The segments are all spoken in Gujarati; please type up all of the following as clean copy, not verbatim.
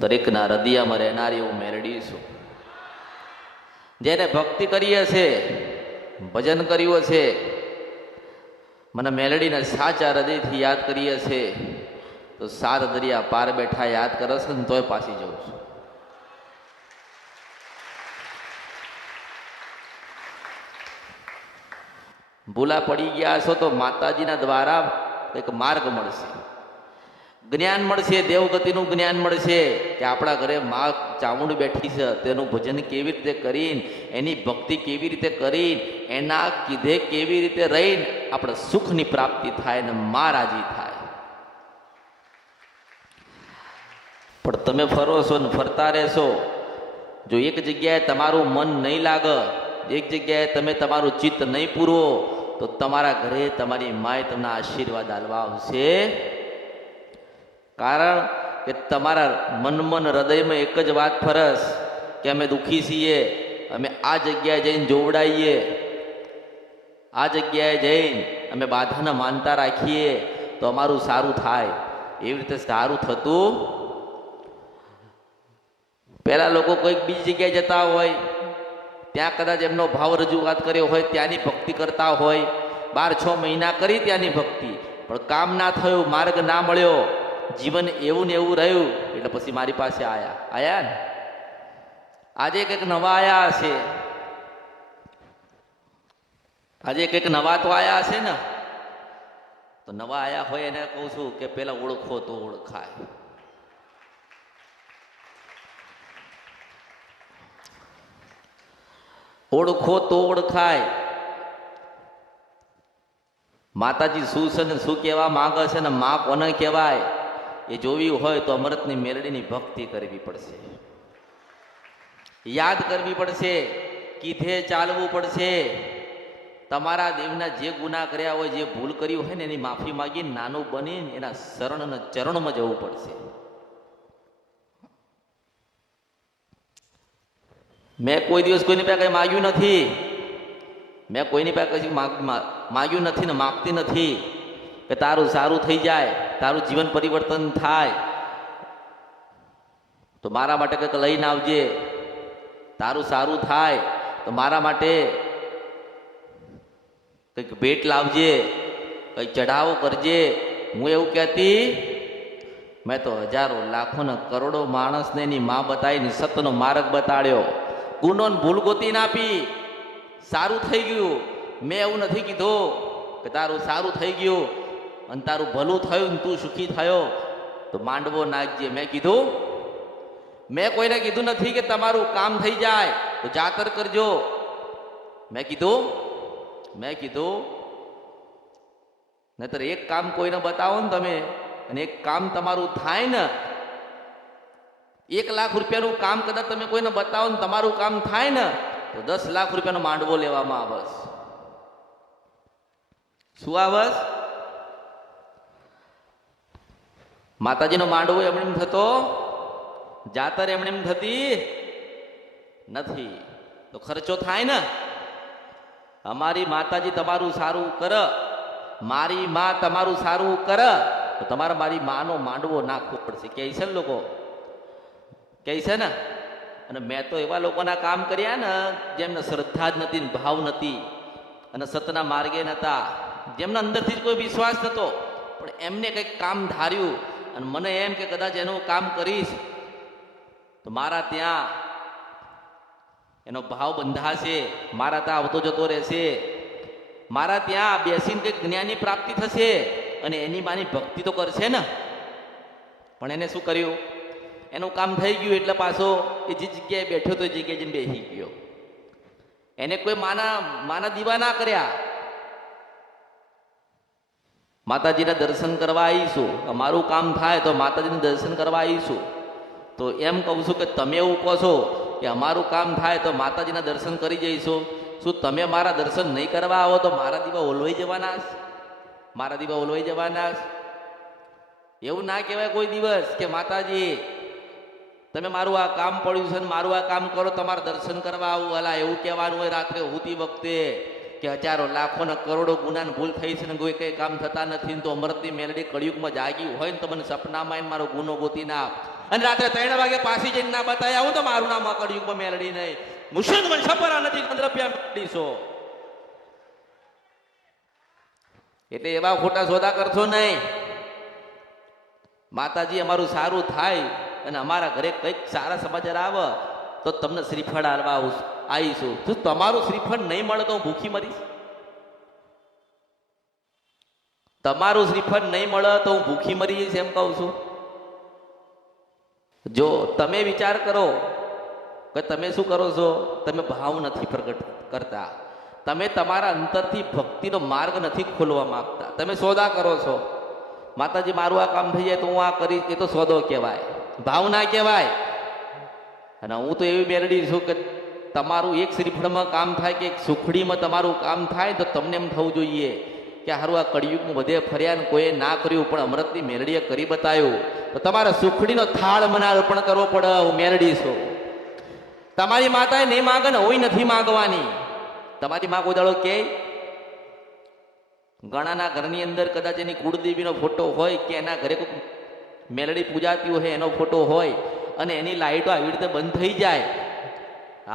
દરેકના હૃદયમાં રહેનારી હું મેલડી છું. જેને ભક્તિ કરી હશે, ભજન કર્યું હશે, મને મેલડીને સાચા હૃદયથી યાદ કરી હશે, તો સાત દરિયા પાર બેઠા યાદ કરશે ને તોય પાછી જઉં છું. ભૂલા પડી ગયા છો તો માતાજીના દ્વારા એક માર્ગ મળશે, જ્ઞાન મળશે, દેવગતિનું જ્ઞાન મળશે કે આપણા ઘરે મા ચામુંડ બેઠી છે, તેનું ભજન કેવી રીતે કરીને, એની ભક્તિ કેવી રીતે કરીને, એના કીધે કેવી રીતે રહીને આપણે સુખની પ્રાપ્તિ થાય ને મા રાજી થાય. પણ તમે ફરો છો ને ફરતા રહેશો, જો એક જગ્યાએ તમારું મન નહીં લાગે, એક જગ્યાએ તમે તમારું ચિત્ત નહીં પૂરવો, તો તમારા ઘરે તમારી માએ તમને આશીર્વાદ આલવા આવશે. કારણ કે તમારા મન હૃદયમાં એક જ વાત ફરસ કે અમે દુઃખી છીએ, અમે આ જગ્યાએ જઈને જોવડાઈએ, આ જગ્યાએ જઈને અમે બાધાને માનતા રાખીએ તો અમારું સારું થાય. એવી રીતે સારું થતું. પહેલા લોકો કોઈક બીજી જગ્યાએ જતા હોય, ત્યાં કદાચ એમનો ભાવ રજૂઆત કર્યો હોય, ત્યાંની ભક્તિ કરતા હોય, 12-6 મહિના કરી ત્યાંની ભક્તિ, પણ કામ ના થયું, માર્ગ ના મળ્યો, જીવન એવું ને એવું રહ્યું, એટલે પછી મારી પાસે આયા ને. આજે કંઈક નવા આયા હશે, આજે કંઈક નવા તો આયા હશે ને, તો નવા આયા હોય એને કહું છું કે પેલા ઓળખો તો ઓળખાય. ઓળખો તો ઓળખાય. માતાજી શું છે ને શું કહેવા માંગે છે ને મા કોને કહેવાય એ જોવી હોય તો અમૃતની મેલડીની ભક્તિ કરવી પડશે, યાદ કરવી પડશે, કીધે ચાલવું પડશે. તમારા દેવના જે ગુનાહ કર્યા હોય, જે ભૂલ કરી હોય ને એની માફી માગી નાનું બનીને એના શરણના ચરણમાં જવું પડશે. મેં કોઈ દિવસ કોઈની પાસે કંઈ માગ્યું નથી, મેં કોઈની પાસે કશું માગ્યું નથી ને માગતી નથી કે તારું સારું થઈ જાય, તારું જીવન પરિવર્તન થાય, તો મારા માટે કંઈક લઈને આવજે, તારું સારું થાય તો મારા માટે કંઈક ભેટ લાવજે, કંઈક ચઢાવો કરજે. હું એવું કહેતી, મેં તો હજારો લાખો ને કરોડો માણસને એની મા બતાવીને સતનો માર્ગ બતાડ્યો, ગુનો ભૂલ ગોતી આપી, સારું થઈ ગયું. મેં એવું નથી કીધું કે તારું સારું થઈ ગયું અને તારું ભલું થયું ને તું સુખી થયો તો માંડવો નાખજે. મેં કીધું, મેં કોઈને કીધું નથી કે તમારું કામ થઈ જાય તો જાતર કરજો. મેં કીધું નહીતર એક કામ કોઈને બતાવો ને તમે, અને એક કામ તમારું થાય ને, 1 લાખ રૂપિયાનું કામ કદાચ તમે કોઈને બતાવો ને તમારું કામ થાય ને, તો 10 લાખ રૂપિયાનો માંડવો લેવામાં આવસ. શું આવસ? માતાજીનો માંડવો એમણે એમ થતો, જાતર એમણે એમ થતી નથી, તો ખર્ચો થાય ને. અમારી માતાજી તમારું સારું કર, મારી મા તમારું સારું કર, તો તમારે મારી માનો માંડવો નાખવો પડશે. કહે છે ને લોકો, કહે છે ને. અને મેં તો એવા લોકોના કામ કર્યા ને જેમને શ્રદ્ધા જ નથી, ભાવ નથી, અને સતના માર્ગે નહોતા, જેમના અંદરથી જ કોઈ વિશ્વાસ નહોતો, પણ એમને કંઈક કામ ધાર્યું અને મને એમ કે કદાચ એનું કામ કરીશ તો મારા ત્યાં એનો ભાવ બંધાશે, મારા ત્યાં આવતો જતો રહેશે, મારા ત્યાં બેસીને કંઈક જ્ઞાનની પ્રાપ્તિ થશે અને એની માની ભક્તિ તો કરશે ને. પણ એને શું કર્યું? એનું કામ થઈ ગયું એટલે પાછો એ જે જગ્યાએ બેઠો તો એ જગ્યાએ જઈને બેસી ગયો. એને કોઈ માના દીવા ના કર્યા. માતાજીના દર્શન કરવા આવીશું, અમારું કામ થાય તો માતાજીના દર્શન કરવા આવીશું. તો એમ કહું છું કે તમે એવું કહો છો કે અમારું કામ થાય તો માતાજીના દર્શન કરી જઈશું, શું તમે મારા દર્શન નહીં કરવા આવો તો મારા દીવા ઓલવાઈ જવાના? મારા દીવા ઓલવાઈ જવાના? એવું ના કહેવાય કોઈ દિવસ કે માતાજી તમે મારું આ કામ પડ્યું છે ને મારું આ કામ કરો, તમારા દર્શન કરવા આવું. હલા એવું કહેવાનું હોય રાત્રે હોતી વખતે કે હજારો લાખો ને કરોડો ગુનાને ભૂલ થઈ છે ને કોઈ કંઈ કામ થતા નથી, તો અમૃતની મેલડી કળિયુગમાં જાગી હોય ને તો મને સપનામાં આવીને મારો ગુનો ગોતી ના અને રાત્રે 3 વાગે પાછી જઈને ના બતાવ્યા હું તો મારું નામ કળિયુગમાં મેલડી નહીં, મુસલમાન છપરા નથી 15 રૂપિયા મેળડીશો. એટલે એવા ખોટા સોદા કરશો નહીં. માતાજી અમારું સારું થાય અને અમારા ઘરે કંઈક સારા સમાચાર આવે તો તમને શ્રીફળ હાલવા આવીશું. જો તમારું શ્રીફળ નહીં મળે તો હું ભૂખી મરીશ? તમારું શ્રીફળ નહીં મળે તો હું ભૂખી મરી જઈશ એમ કહું છું. જો તમે વિચાર કરો કે તમે શું કરો છો, તમે ભાવ નથી પ્રગટ કરતા, તમે તમારા અંતરથી ભક્તિનો માર્ગ નથી ખોલવા માંગતા, તમે સોદા કરો છો. માતાજી મારું આ કામ થઈ જાય તો હું આ કરીશ, એ તો સોદો કહેવાય, ભાવ ના કહેવાય. અને હું તો એવી મેલડી છું કે તમારું એક શ્રીફળમાં કામ થાય કે એક સુખડીમાં તમારું કામ થાય તો તમને એમ થવું જોઈએ કે હારું આ કળિયુગમાં બધે ફર્યા ને કોઈએ ના કર્યું પણ અમૃતની મેલડીએ કરી બતાવ્યું, તો તમારે સુખડીનો થાળ મને અર્પણ કરવો પડે. હું મેલડી છું. તમારી માતાએ નહીં માગે ને હું નથી માગવાની. તમારી માં કોઈ દાડો કે ઘણાના ઘરની અંદર કદાચ એની કુળદેવીનો ફોટો હોય કે એના ઘરે કોઈ મેલડી પૂજાતી હોય એનો ફોટો હોય અને એની લાઈટો આવી રીતે બંધ થઈ જાય,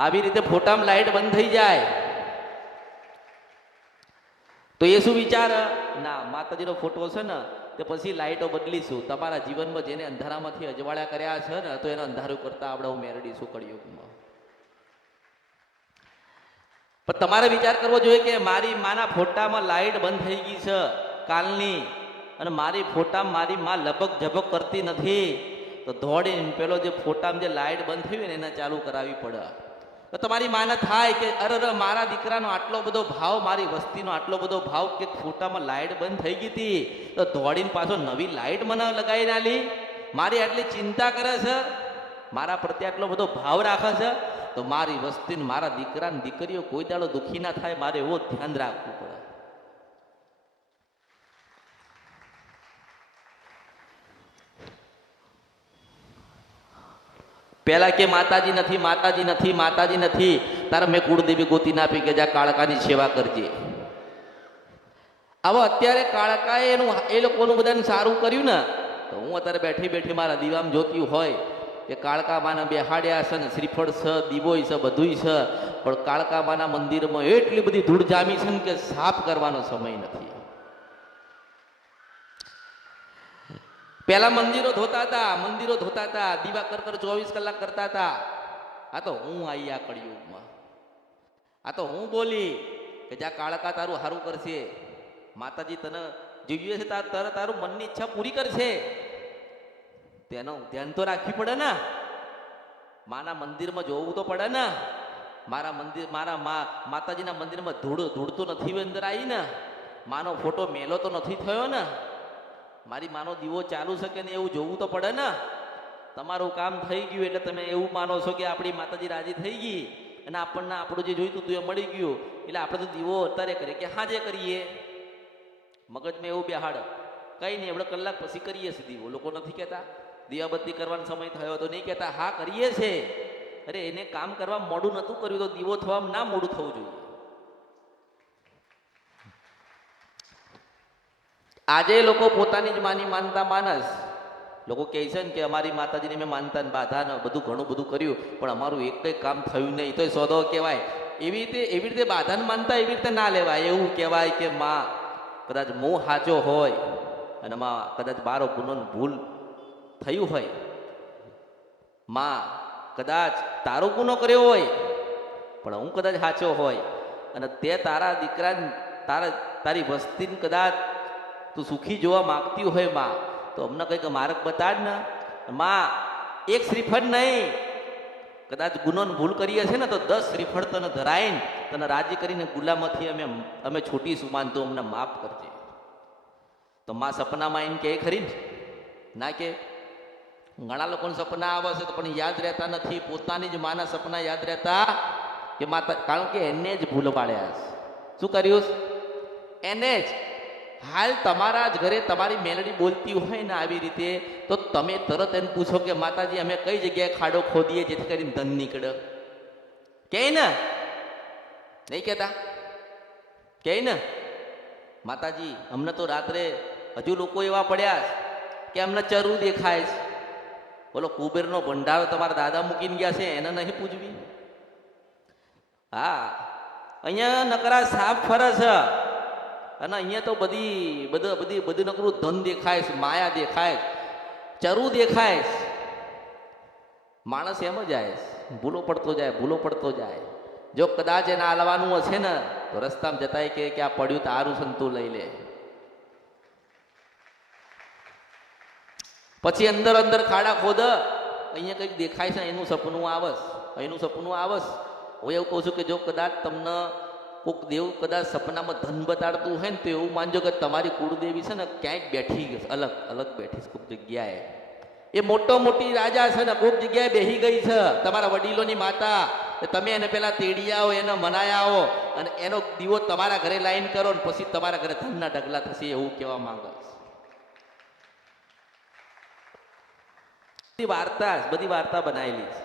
આવી રીતે ફોટામાં લાઈટ બંધ થઈ જાય તો એ શું વિચાર, ના માતાજીનો ફોટો છે ને તે પછી લાઈટો બદલીશું. તમારા જીવનમાં જેને અંધારામાંથી અજવાળ્યા કર્યા છે ને તો એને અંધારું કરતા આપણે હું મેલડી છું કળિયુગમાં. પણ તમારે વિચાર કરવો જોઈએ કે મારી માના ફોટામાં લાઈટ બંધ થઈ ગઈ છે કાલની, અને મારી ફોટામાં મારી માં લપક ઝપક કરતી નથી, તો દોડીને પેલો જે ફોટામાં જે લાઈટ બંધ થઈ હોય ને એને ચાલુ કરાવવી પડે. તો તમારી માને થાય કે અરે મારા દીકરાનો આટલો બધો ભાવ, મારી વસ્તીનો આટલો બધો ભાવ કે ફોટામાં લાઈટ બંધ થઈ ગઈ હતી તો દોડીને પાછો નવી લાઈટ મને લગાવીને આલી, મારી આટલી ચિંતા કરે છે, મારા પ્રત્યે આટલો બધો ભાવ રાખે છે, તો મારી વસ્તીને મારા દીકરા ને દીકરીઓ કોઈ દાડો દુઃખી ના થાય, મારે એવો ધ્યાન રાખવું પડે. પેલા કે માતાજી નથી, માતાજી નથી, માતાજી નથી, તારે મેં કુળદેવી ગોતી ના આપી કે જા કાળકાની સેવા કરજે. હવે અત્યારે કાળકાએ એનું એ લોકોનું બધાને સારું કર્યું ને, તો હું અત્યારે બેઠી બેઠી મારા દીવામાં જોતી હોય કે કાળકા માના બેહાડ્યા છે ને શ્રીફળ છે, દીવોય છે, બધુંય છે, પણ કાળકા માના મંદિરમાં એટલી બધી ધૂળ જામી છે ને કે સાફ કરવાનો સમય નથી. પેલા મંદિરો ધોતા હતા, દીવા કર 24 કલાક કરતા હતા. આ તો હું આવી આ કળિયુગમાં, આ તો હું બોલી કે જ્યાં કાળકા તારું સારું કરશે, માતાજી તને જોઈએ છે તારું મનની ઈચ્છા પૂરી કરશે, તેનું ધ્યાન તો રાખવી પડે ને. માના મંદિરમાં જોવું તો પડે ને. મારા માતાજીના મંદિરમાં ધૂળ તો નથી અંદર આવી ને, માનો ફોટો મેલો તો નથી થયો ને, મારી માનો દીવો ચાલુ શકે ને એવું જોવું તો પડે ને. તમારું કામ થઈ ગયું એટલે તમે એવું માનો છો કે આપણી માતાજી રાજી થઈ ગઈ અને આપણને આપણું જે જોઈતું હતું એ મળી ગયું, એટલે આપણે તો દીવો અત્યારે કરીએ કે હાજે કરીએ, મગજમાં એવું બેહાડ કઈ નહીં, આપણે કલાક પછી કરીએ છીએ દીવો. લોકો નથી કહેતા દીવાબત્તી કરવાનો સમય થયો તો નહીં કહેતા હા કરીએ છે. અરે એને કામ કરવા મોડું નહોતું કર્યું તો દીવો થવામાં ના મોડું થવું જોઈએ. આજે લોકો પોતાની જ માની માનતા માનસ, લોકો કહે છે ને કે અમારી માતાજીને મેં માનતા ને બાધા ને બધું ઘણું બધું કર્યું પણ અમારું એક કંઈ કામ થયું નહીં, તો સોદો કહેવાય. એવી રીતે બાધાને માનતા એવી રીતે ના લેવાય. એવું કહેવાય કે માં કદાચ મોહ સાચો હોય અને માં કદાચ બારો ગુનો ભૂલ થયું હોય, માં કદાચ તારો ગુનો કર્યો હોય પણ હું કદાચ સાચો હોય અને તે તારા દીકરા તારી વસ્તીને કદાચ તું સુખી જોવા માગતી હોય માં, તો અમને કંઈક માર્ગ બતાડ ને. માં એક શ્રીફળ નહીં, કદાચ ગુનોને ભૂલ કરીએ છે ને તો 10 શ્રીફળ તને ધરાઈને તને રાજી કરીને ગુલામાંથી અમે છૂટીશું માન, તું અમને માફ કરજે. તો માં સપનામાં એમ કહે ખરી ને, ના કે ઘણા લોકોને સપના આવે છે તો પણ યાદ રહેતા નથી. પોતાની જ માના સપના યાદ રહેતા કે માતા, કારણ કે એને જ ભૂલ પાડ્યા છે. શું કર્યું એને જ. હાલ તમારા જ ઘરે તમારી મેલડી બોલતી હોય ને આવી રીતે, તો તમે તરત એને પૂછો કે માતાજી અમે કઈ જગ્યાએ ખાડો ખોદીએ જેથી કરીને ધન નીકળે, કે ને નહીં કહેતા, કે ને માતાજી અમને તો રાત્રે હજુ લોકો એવા પડ્યા કે અમને ચરુ દેખાય છે, ઓલો કુબેરનો ભંડારો તમારા દાદા મૂકીને ગયા છે એને નહીં પૂજવી? હા, અહીંયા નકરા સાપ ફરે છે અને અહીંયા તો બધી નકરું ધન દેખાય છે, માયા દેખાય છે, ચરુ દેખાય છે. માણસ એમ જ જાય, ભૂલો પડતો જાય. જો કદાચ એને હાલવાનું હશે ને તો રસ્તામાં જતાય કે આ પડ્યું તારું સંતુ લઈ લે. પછી અંદર ખાડા ખોદ, અહીંયા કંઈક દેખાય છે, એનું સપનું આવસ. હું એવું કહું છું કે જો કદાચ તમને કોઈક દેવ કદાચ સપનામાં ધન બતાડતું હોય ને તો એવું માનજો કે તમારી કુળદેવી છે ને ક્યાંક બેઠી અલગ બેઠી છે કોઈક જગ્યાએ. એ મોટી રાજા છે ને કોઈક જગ્યાએ બેહી ગઈ છે, તમારા વડીલોની માતા. તમે એને પેલા તેડી આવો, એને મનાયા આવો અને એનો દીવો તમારા ઘરે લાઈન કરો ને પછી તમારા ઘરે ધનના ઢગલા થશે, એવું કહેવા માંગે છે. બધી વાર્તા બનાવેલી છે.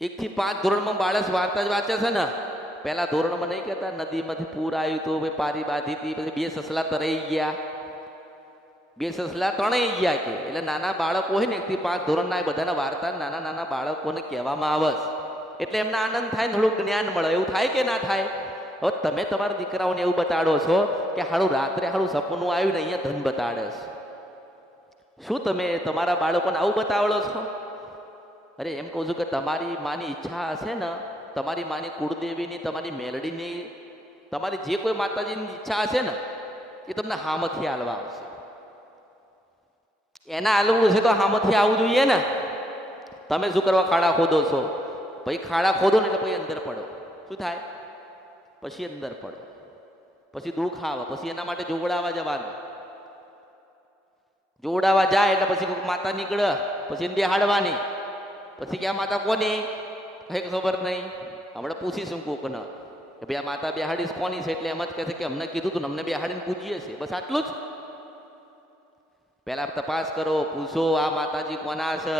1 થી 5 ધોરણમાં બાળક વાર્તા જ વાંચે છે ને. પહેલા ધોરણમાં નહીં કહેતા નદીમાંથી પૂર આવ્યું હતું, પારી બાંધી હતી, પછી 2 સસલા તરાઈ ગયા, 2 સસલા તણાઈ ગયા કે. એટલે નાના બાળકો હોય ને 1 થી 5 ધોરણના એ બધાના વાર્તા નાના બાળકોને કહેવામાં આવે છે. એટલે એમને આનંદ થાય ને થોડું જ્ઞાન મળે. એવું થાય કે ના થાય? હવે તમે તમારા દીકરાઓને એવું બતાડો છો કે રાત્રે સપનું આવ્યું ને અહીંયા ધન બતાડે છે. શું તમે તમારા બાળકોને આવું બતાવડો છો? અરે એમ કહું છું કે તમારી માની ઈચ્છા હશે ને, તમારી માની કુળદેવીની, તમારી મેલડીની, તમારી જે કોઈ માતાજીની ઈચ્છા હશે ને એ તમને હામથી હાલવા આવશે. એના હાલવું છે તો હામથી આવવું જોઈએ ને. તમે શું કરવા ખાડા ખોદો છો? પછી ખાડા ખોદો ને એટલે પછી અંદર પડો. શું થાય? પછી અંદર પડો, પછી દુઃખ આવે, પછી એના માટે જોવડાવવા જવાનું. જોવડાવવા જાય એટલે પછી કોઈ માતા નીકળે, પછી એને બેહાડવાની. પછી કે આ માતા કોની કઈ ખબર નહીં. હમણાં પૂછીશું કોકને કે ભાઈ આ માતા બેહાડીશ કોની છે, એટલે એમ જ કહે છે કે અમને કીધું તું, અમને બેહાડીને પૂછીએ છીએ. બસ આટલું જ. પહેલા તપાસ કરો, પૂછો આ માતાજી કોના છે,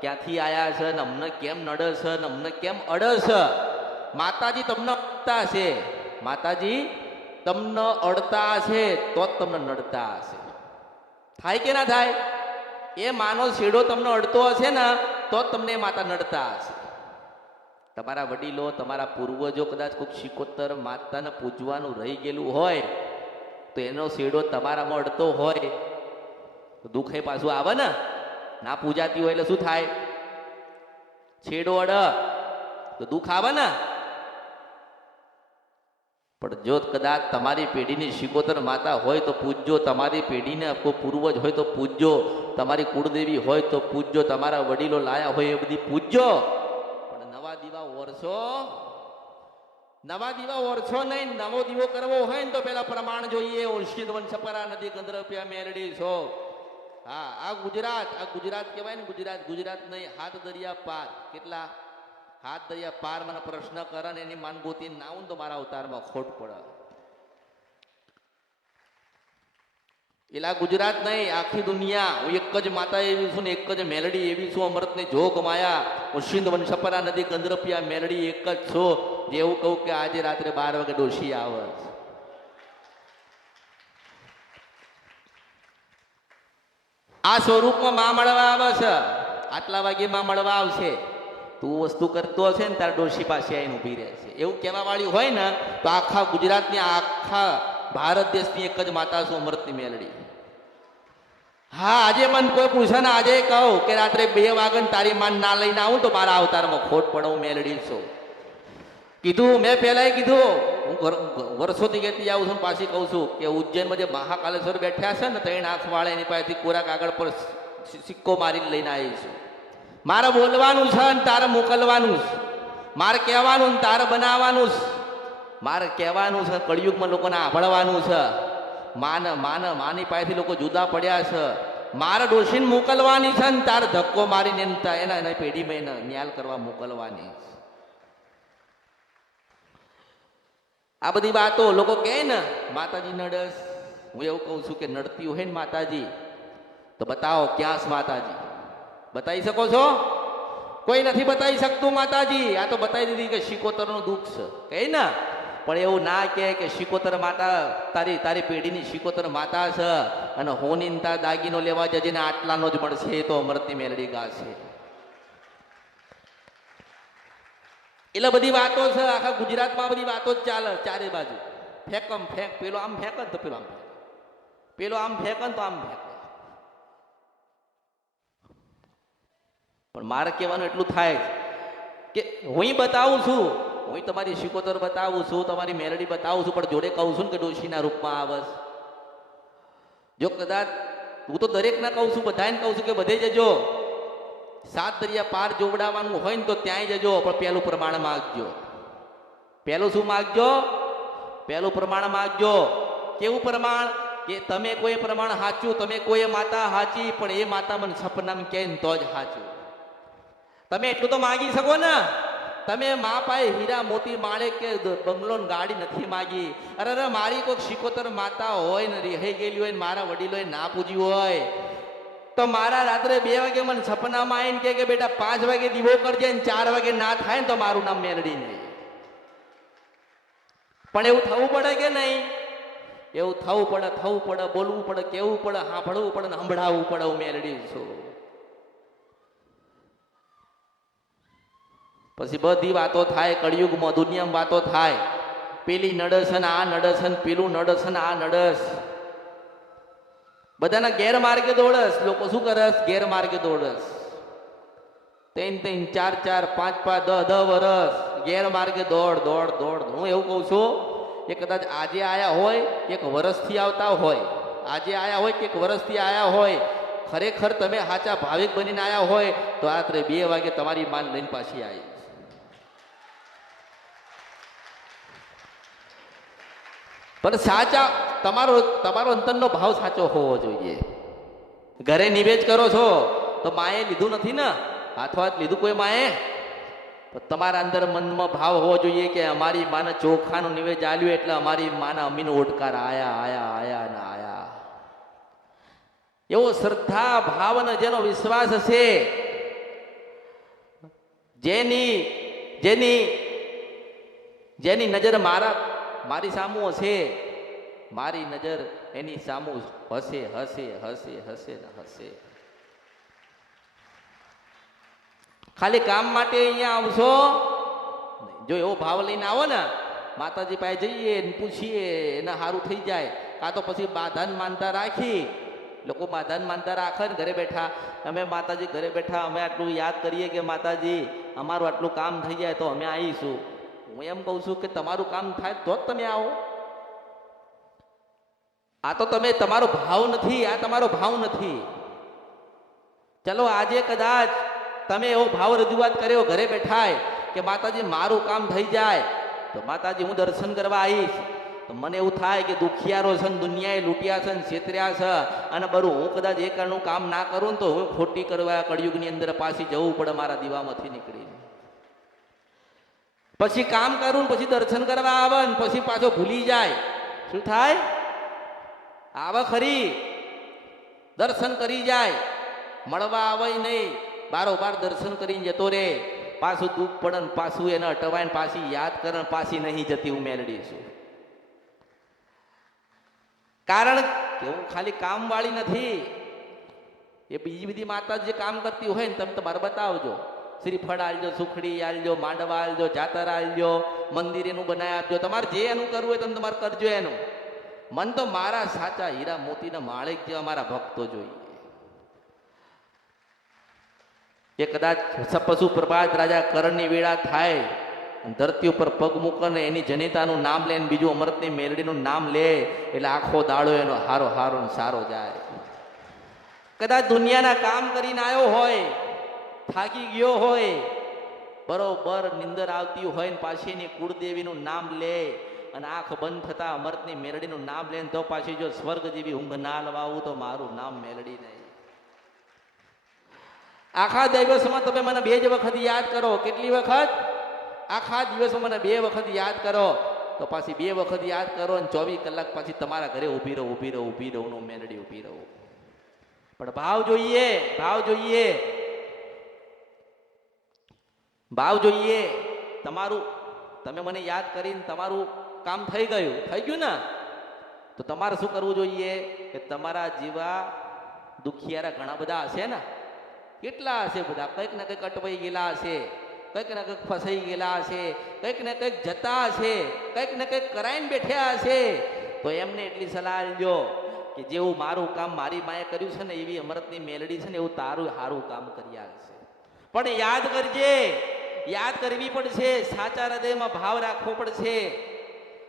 ક્યાંથી આયા છે, ને અમને કેમ નડે છે, ને અમને કેમ અડે છે. માતાજી તમને અડતા છે, માતાજી તમને અડતા છે તો જ તમને નડતા હશે. થાય કે ના થાય? એ માનો શેડો તમને અડતો હશે ને તો જ તમને માતા નડતા હશે. તમારા વડીલો, તમારા પૂર્વજો કદાચ કોઈક શિકોતર માતાને પૂજવાનું રહી ગયેલું હોય તો એનો શેડો તમારામાં અડતો હોય તો દુઃખ એ પાછું આવે ને. ના પૂજાતી હોય એટલે શું થાય? છેડો અડ તો દુઃખ આવે ને. પણ જો કદાચ તમારી પેઢીની શિકોતર માતા હોય તો પૂજજો, તમારી પેઢીને કોઈ પૂર્વજ હોય તો પૂજજો, તમારી કુળદેવી હોય તો પૂજજો, તમારા વડીલો લાયા હોય એ બધી પૂજજો. પણ નવા દીવા ઓરછો નહીં. નવો દીવો કરવો હોય ને તો પેલા પ્રમાણ જોઈએ. ઉર્ષિદ વંશપરા નદી ગંધર્વ્યા મેલડી છો. હા, આ ગુજરાત કહેવાય ને. ગુજરાત નહીં, હાથ દરિયા પાર. કેટલા હાથ દરિયા પાર? મને પ્રશ્ન કરે ને એની માનભૂતિ ના આવું તો મારા અવતારમાં ખોટ પડે. એલા ગુજરાત નહીં, આખી દુનિયા. હું એક જ માતા એવી છું ને એક જ મેલડી એવી છું. અમૃતની જોગ માયા ઉર્ષિદ વંશપરા નદી ગંધર્વ્યા મેલડી એક જ છો. જેવું કહું કે આજે રાત્રે 12 વાગે ડોશી આવે. આ સ્વરૂપમાં માં મળવા આવે છે. આટલા વાગે માં મળવા આવશે. તું વસ્તુ કરતો હશે ને તાર ડોશી પાસે આવીને ઊભી રહે છે. એવું કહેવા વાળી હોય ને તો આખા ગુજરાતની, આખા ભારત દેશની એક જ માતા છું, અમૃતની મેલડી. હા, આજે મને કોઈ પૂછે ને આજે કહું કે રાત્રે 2 વાગે તારી માન ના લઈને આવું તો મારા અવતારમાં ખોટ પડે. હું મેલડી છું. કીધું મેં પહેલાં કીધું. હું વર્ષોથી કહેતી આવું છું, પાછી કહું છું કે ઉજ્જૈનમાં જે મહાકાલેશ્વર બેઠ્યા છે ને 3 આંખ વાળા, એની પાસેથી કોરા કાગળ પર સિક્કો મારીને લઈને આવી છું. મારે બોલવાનું છે ને તારે મોકલવાનું છે. મારે કહેવાનું ને તારે બનાવવાનું છે. મારે કહેવાનું છે, કળિયુગમાં લોકોને આભળવાનું છે. માની પાસેથી લોકો જુદા પડ્યા છે. મારે ડોશીને મોકલવાની છે ને તારે ધક્કો મારીને એના પેઢીમાં એને ન્યાલ કરવા મોકલવાની. આ બધી વાતો લોકો કહે ને માતાજી નડસ. હું એવું કહું છું કે નડતી હોય ને માતાજી તો બતાવો ક્યાં છે માતાજી? બતાવી શકો છો? કોઈ નથી બતાવી શકતું માતાજી. આ તો બતાવી દીધી કે શિકોતરનું દુઃખ છે, કહે ને. પણ પણ એવું ના કે શિકોતર માતા તારી પેઢીની શિકોતર માતા છે અને હોની તા દાગીનો લેવા જજે ને આટલાનો જ મળશે, એ તો અમૃતની મેલડી ગાશે. એટલે બધી વાતો છે, આખા ગુજરાતમાં બધી વાતો જ ચાલે ચારે બાજુ. ફેંકમ ફેંક, પેલો આમ ફેંક તો પેલો આમ ફેંક, પેલો આમ ફેંક તો આમ ફેંક. પણ મારે કહેવાનું એટલું થાય કે હું બતાવું છું, હું તમારી શિકોતર બતાવું છું, તમારી મેલડી બતાવું છું, પણ જોડે કહું છું ને કે ડોશીના રૂપમાં આવસ. જો કદાચ હું તો દરેકને કહું છું, બધાને કહું છું કે બધે જજો. 7 દરિયા પાર જોવડાવવાનું હોય ને તો ત્યાંય જજો, પણ પહેલું પ્રમાણ માગજો. પહેલું શું માગજો? પહેલું પ્રમાણ માગજો. કેવું પ્રમાણ? કે તમે કોઈ પ્રમાણ સાચું, તમે કોઈ માતા સાચી, પણ એ માતા મને સપનામાં કહે ને તો જ સાચું. તમે એટલું તો માગી શકો ને. તમે મા પાએ હીરા મોતી માળે કે બંગલો ગાડી નથી માગી. અરે મારી કોઈક શિકોતર માતા હોય ને રહી ગયેલી હોય ને મારા વડીલોએ ના પૂજ્યું હોય તો મારા રાત્રે 2 વાગે મને સપનામાં આવીને કે બેટા 5 વાગે દીવો કરજે ને 4 વાગે ના થાય ને તો મારું નામ મેલડી નહીં. પણ એવું થવું પડે કે નહીં? એવું થવું પડે, બોલવું પડે, કેવું પડે, સાંભળવું પડે ને સંભળાવવું પડે. હું મેલડી છું. પછી બધી વાતો થાય કળિયુગમાં, દુનિયામાં વાતો થાય. પેલી નડસ ને આ નડસ ને પેલું નડસ ને આ નડસ. બધાના ગેરમાર્ગે દોડસ. લોકો શું કરસ? ગેરમાર્ગે દોડસ. 3 4 5 10 વર્ષ ગેરમાર્ગે દોડ. હું એવું કહું છું કે કદાચ આજે આયા હોય, 1 વર્ષથી આવતા હોય, આજે આયા હોય કે 1 વર્ષથી આયા હોય, ખરેખર તમે સાચા ભાવિક બનીને આયા હોય તો રાત્રે 2 વાગે તમારી માન લઈને પાછી આવી. પણ સાચા તમારો અંતરનો ભાવ સાચો હોવો જોઈએ. ઘરે નિવેદ કરો છો તો માએ લીધું નથી ને, હાથો લીધું કોઈ માએ? પણ તમારા અંદર મનમાં ભાવ હોવો જોઈએ કે અમારી માને ચોખાનું નિવેદ આલ્યું એટલે અમારી માના અમીનો ઓડકાર આયા. એવો શ્રદ્ધા ભાવ અને જેનો વિશ્વાસ હશે, જેની નજર મારી સામું હશે, મારી નજર એની સામું હશે. ખાલી કામ માટે અહીંયા આવશો. જો એવો ભાવ લઈને આવો ને, માતાજી પાસે જઈએ ને પૂછીએ એને સારું થઈ જાય. કાં તો પછી બાધાન માનતા રાખી, લોકો બાધાન માનતા રાખે ને ઘરે બેઠા, અમે માતાજી ઘરે બેઠા અમે આટલું યાદ કરીએ કે માતાજી અમારું આટલું કામ થઈ જાય તો અમે આવીશું. હું એમ કહું છું કે તમારું કામ થાય તો જ તમે આવો. આ તો તમારો ભાવ નથી, આ તમારો ભાવ નથી. ચલો આજે કદાચ તમે એવો ભાવ રજૂઆત કર્યો ઘરે બેઠાય કે માતાજી મારું કામ થઈ જાય તો માતાજી હું દર્શન કરવા આવીશ. તો મને એવું થાય કે દુખિયારો છે ને દુનિયાએ લૂંટ્યા છે ને છેતર્યા છે, અને બરું હું કદાચ એ કારણનું કામ ના કરું ને તો હું ખોટી કરવા કળિયુગની અંદર પાછી જવું પડે મારા દીવામાંથી નીકળીને. પછી કામ કરું પછી દર્શન કરવા આવે ને પછી પાછો ભૂલી જાય. શું થાય? આવે ખરી, દર્શન કરી જાય, મળવા આવે નહીં, બારોબાર દર્શન કરીને જતો રે. પાછું દુઃખ પડે ને પાછું એને અટવાય ને પાછી યાદ કરે ને પાછી નહીં જતી હું મેલડી છું. કારણ કે હું ખાલી કામ વાળી નથી. એ બીજી બધી માતા જે કામ કરતી હોય ને તમે તમારે બતાવજો. શ્રીફળ આલજો, સુખડી આલજો, માંડવા આલજો, જાતર આલજો, મંદિર એનું બનાવી આપજો. તમારે જે એનું કરવું હોય તમે તમારે કરજો એનું. મન તો મારા સાચા હીરા મોતીના માળેક જેવા મારા ભક્તો જોઈએ. એ કદાચ સપસુ પ્રભાત રાજા કરણની વેળા થાય, ધરતી ઉપર પગ મૂકે ને એની જનિતાનું નામ લે ને બીજું અમૃતની મેલડીનું નામ લે એટલે આખો દાડો એનો હારો ને સારો જાય. કદાચ દુનિયાના કામ કરીને આવ્યો હોય, થાકી ગયો હોય, બરોબર નિંદર આવતી હોય ને પાછી એની કુળદેવીનું નામ લે અને આંખ બંધ થતા અમૃતની મેલડીનું નામ લે તો પાછી જો સ્વર્ગ જેવી ઊંઘ ના લવાવું તો મારું નામ મેલડી નહીં. આખા દિવસમાં તમે મને 2 જ વખત યાદ કરો. કેટલી વખત? આખા દિવસમાં મને 2 વખત યાદ કરો તો પાછી 2 વખત યાદ કરો અને 24 કલાક પાછી તમારા ઘરે ઊભી રહું મેલડી ઊભી રહું. પણ ભાવ જોઈએ. તમારું તમે મને યાદ કરીને તમારું કામ થઈ ગયું ને, તો તમારે શું કરવું જોઈએ કે તમારા જેવા દુખિયારા ઘણા બધા હશે ને, કેટલા હશે બધા, કંઈક ને કંઈક અટવાઈ ગયેલા હશે, કંઈક ને કંઈક ફસાઈ ગયેલા હશે, કંઈક ને કંઈક જતા હશે, કંઈક ને કંઈક કરાઈને બેઠ્યા હશે. તો એમને એટલી સલાહ આપજો કે જેવું મારું કામ મારી માએ કર્યું છે ને એવી અમૃતની મેલડી છે ને એવું તારું સારું કામ કરી આવશે. પણ યાદ કરજે, યાદ કરવી પડશે, સાચા હૃદયમાં ભાવ રાખવો પડશે.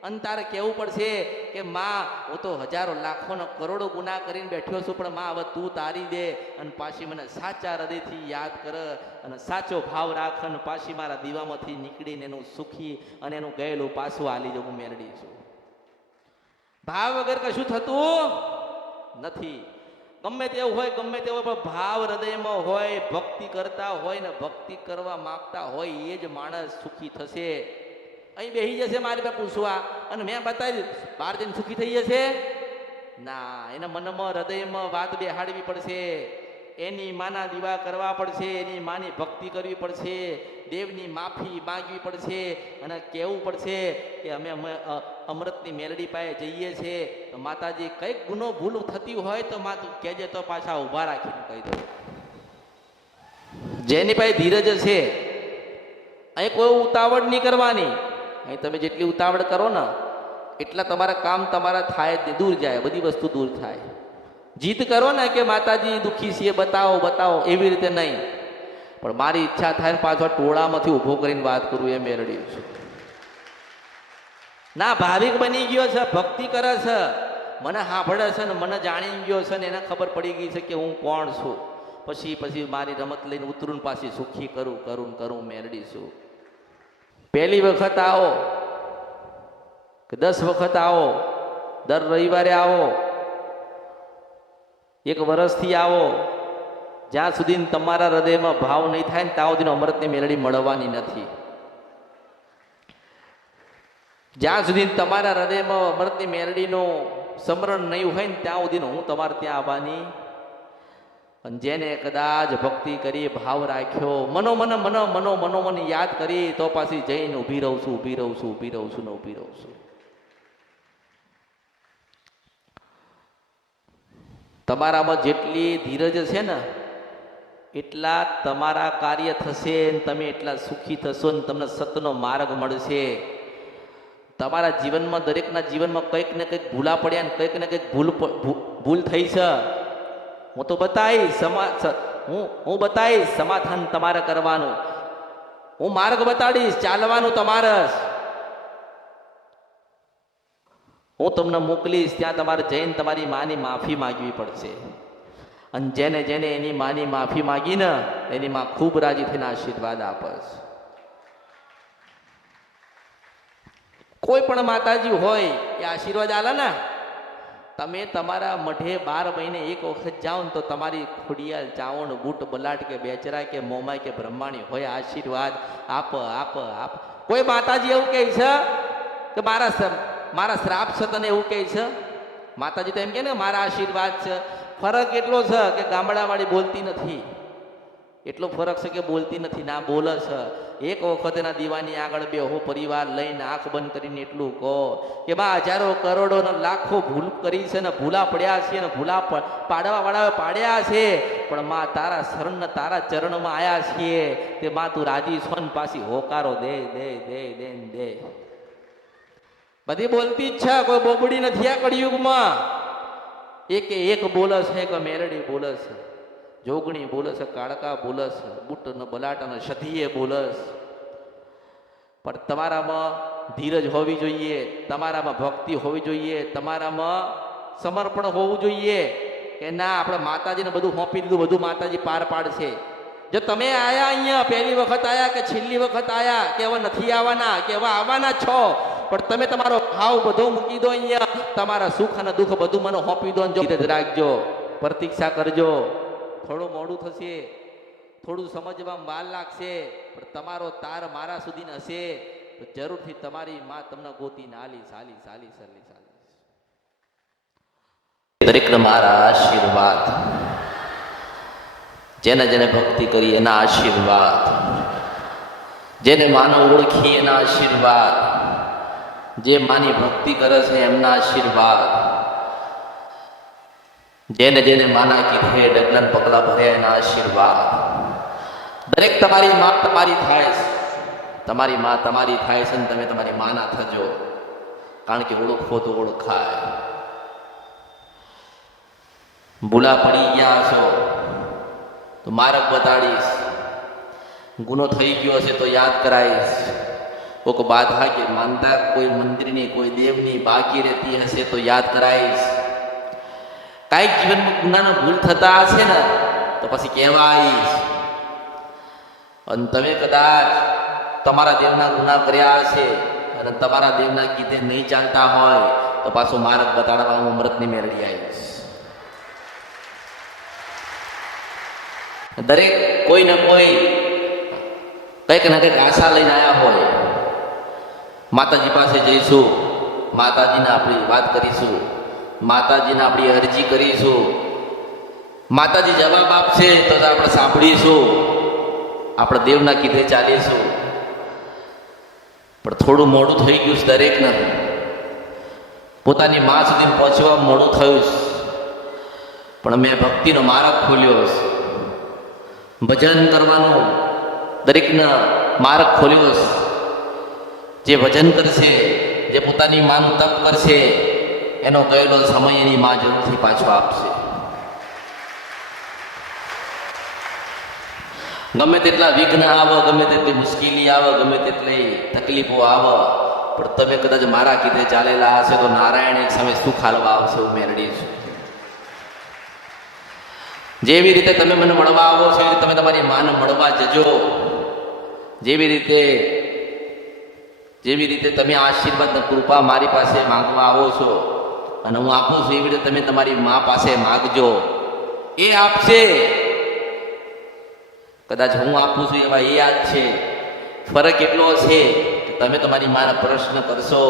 અને તારે કહેવું પડશે કે માં હું તો હજારો લાખોનો કરોડો ગુના કરીને બેઠ્યો છું, પણ માં હવે તું તારી દે અને પાછી મને સાચા હૃદયથી યાદ કર અને સાચો ભાવ રાખ અને પાછી મારા દીવામાંથી નીકળીને એનું સુખી અને એનું ગયેલું પાછું આલી જવું મેળડી છું. ભાવ વગર કશું થતું નથી. ગમે તેવું હોય ગમે તેવું, પણ ભાવ હૃદયમાં હોય, ભક્તિ કરતા હોય ને ભક્તિ કરવા માંગતા હોય એ જ માણસ સુખી થશે. અહીં બેસી જશે મારી પાસે પૂછવા અને મેં બતાવી બહાર જઈને સુખી થઈ જશે ના. એના મનમાં હૃદયમાં વાત બેહાડવી પડશે, એની માના દીવા કરવા પડશે, એની માની ભક્તિ કરવી પડશે, દેવની માફી માંગવી પડશે અને કહેવું પડશે કે અમે અમૃતની મેલડી પાસે જઈએ છીએ તો માતાજી કંઈક ગુનો ભૂલ થતી હોય તો માં તું કહેજે તો પાછા ઊભા રાખીને કહી દઉં. જેની પાસે ધીરજ હશે, અહીં કોઈ ઉતાવળ નહીં કરવાની. અહીં તમે જેટલી ઉતાવળ કરો ને એટલા તમારા કામ તમારા થાય જ દૂર જાય, બધી વસ્તુ દૂર થાય. જીત કરો ને કે માતાજી દુઃખી છીએ બતાવો બતાવો, એવી રીતે નહીં. પણ મારી ઈચ્છા થાય ને પાછો ટોળામાંથી ઊભો કરીને વાત કરું એ મેળવી છું. ના ભાવિક બની ગયો છે, ભક્તિ કરે છે, મને સાંભળે છે ને મને જાણી ગયો છે ને એને ખબર પડી ગઈ છે કે હું કોણ છું. પછી મારી રમત લઈને ઉતરું પાછી સુખી કરું મેળડી છું. પહેલી વખત આવો કે 10 વખત આવો, દર રવિવારે આવો, 1 વર્ષથી આવો, જ્યાં સુધી તમારા હૃદયમાં ભાવ નહીં થાય ને ત્યાં સુધી અમૃતની મેલડી મળવાની નથી. જ્યાં સુધી તમારા હૃદયમાં અમૃતની મેલડીનું સ્મરણ નહીં હોય ને ત્યાં સુધી હું તમારે ત્યાં આવવાની. અને જેને કદાચ ભક્તિ કરી, ભાવ રાખ્યો, મનોમન યાદ કરી તો પાછી જઈને ઊભી રહું છું. તમારામાં જેટલી ધીરજ છે ને એટલા તમારા કાર્ય થશે, તમે એટલા સુખી થશો ને તમને સતનો માર્ગ મળશે. તમારા જીવનમાં દરેકના જીવનમાં કંઈક ને કંઈક ભૂલા પડ્યા ને કંઈક ને કંઈક ભૂલ થઈ છે. હું તો બતાવીશ, હું બતાવીશ સમાધાન તમારે કરવાનું, હું માર્ગ બતાડીશ ચાલવાનું તમારે. હું તમને મોકલીશ ત્યાં તમારે જઈને તમારી માની માફી માંગવી પડશે. અને જેને એની માની માફી માંગી ને એની માં ખૂબ રાજી થઈને આશીર્વાદ આપે. કોઈ પણ માતાજી હોય એ આશીર્વાદ આલે ને. તમે તમારા મઢે 12 મહિને 1 વખત જાઓ ને તો તમારી ખોડિયાલ, ચાવણ, બૂટ, બલાટ કે બેચરા કે મોમાય કે બ્રહ્માણી હોય આશીર્વાદ આપ. કોઈ માતાજી એવું કહે છે કે મારા શ્રાપ છે તને એવું કહે છે? માતાજી તો એમ કે ને મારા આશીર્વાદ છે. ફરક એટલો છે કે ગામડાવાળી બોલતી નથી, એટલો ફરક છે કે બોલતી નથી, ના બોલે છે. 1 વખત એના દીવાની આગળ બેહો પરિવાર લઈને આંખ બંધ કરીને એટલું કહો કે બા હજારો કરોડો ને લાખો ભૂલ કરી છે ને ભૂલા પડ્યા છે ને ભૂલા પાડવા વાળા પાડ્યા છે, પણ માં તારા શરણ તારા ચરણમાં આવ્યા છીએ તે માં તું રાજી છો ને પાછી હોકારો દે. બધી બોલતી જ છે, કોઈ બોબડી નથી આ કળિયુગમાં. એક બોલે છે, એક મેરડી બોલે છે, જોગણી બોલે છે, કાળકા બોલે છે, બુટ ને બલાટ અને સધીએ બોલે છે. પણ તમારામાં ધીરજ હોવી જોઈએ, તમારામાં ભક્તિ હોવી જોઈએ, તમારામાં સમર્પણ હોવું જોઈએ કે ના આપણે માતાજીને બધું સોંપી દીધું, બધું માતાજી પાર પાડશે. જો તમે આયા અહીંયા પહેલી વખત આયા કે છેલ્લી વખત આયા કે હવે નથી આવવાના કે હવે આવવાના છો, પણ તમે તમારો ભાવ બધો મૂકી દો અહીંયા, તમારા સુખ અને દુઃખ બધું મને સોંપી દો. ધીરજ રાખજો, પ્રતીક્ષા કરજો. થોડું મોડું થશે, થોડું સમજવામાં વાર લાગશે, પણ તમારો તાર મારા સુધી હશે તો જરૂરથી તમારી માં તમને ગોતીને ચાલી. દરેકને મારા આશીર્વાદ, જેને ભક્તિ કરી એના આશીર્વાદ. જેને માનો ઓળખી એના આશીર્વાદ, જે માની ભક્તિ કરે છે એમના આશીર્વાદ, જેને જેને માના કીધે ડગલાન પગલા ભર્યા એના આશીર્વાદ. દરેક તમારી માં તમારી થાય છે, તમારી માં તમારી થાય છે ને તમે તમારી માના થજો, કારણ કે ઓળખો તો ઓળખાય. ભૂલા પડી ગયા છો તો માર્ગ બતાડીશ, ગુનો થઈ ગયો હશે તો યાદ કરાવીશ, કોઈક બાધા કે માનતા કોઈ મંદિરની કોઈ દેવની બાકી રહેતી હશે તો યાદ કરાવીશ. કાંઈક જીવનમાં ગુનાનો ભૂલ થતા હશે ને તો પછી કહેવાઈશ. અને તમે કદાચ તમારા દેવના ગુના કર્યા હશે અને તમારા દેવના કીધે નહીં ચાલતા હોય તો પાછો માર્ગ બતાડવા હું અમૃતની મેળવી આવીશ. દરેક કોઈ ને કોઈ કંઈક ને કંઈક આશા લઈને આવ્યા હોય. માતાજી પાસે જઈશું, માતાજીને આપણી વાત કરીશું, માતાજીને આપણી અરજી કરીશું, માતાજી જવાબ આપશે તો આપણે સાંભળીશું, આપણે દેવના કીધે ચાલીશું. પણ થોડું મોડું થઈ ગયું છે દરેકને, પોતાની માં સુધી પહોંચવા મોડું થયું છે. પણ મેં ભક્તિનો માર્ગ ખોલ્યો છે, ભજન કરવાનો દરેકના માર્ગ ખોલ્યો છે. જે ભજન કરશે, જે પોતાની માનું તપ કરશે, એનો ગયેલો સમય એની માં જરૂરથી પાછો આપશે. ગમે તેટલા વિઘ્ન આવે, ગમે તેટલી મુશ્કેલી આવે, ગમે તેટલી તકલીફો આવે, પણ તમે કદાચ મારા કીધે ચાલેલા હશે તો નારાયણ એક સમય સુખ હાલવા આવશે. હું મેળવી છું. જેવી રીતે તમે મને મળવા આવો છો એવી તમે તમારી માને મળવા જજો. જેવી રીતે તમે આશીર્વાદ કૃપા મારી પાસે માંગવા આવો છો અને હું આપું છું, એવી રીતે તમે તમારી મા પાસે માગજો, એ આપશે. કદાચ હું આપું છું એવા એ યાદ છે. ફરક એટલો છે કે તમે તમારી માને પ્રશ્ન કરશો,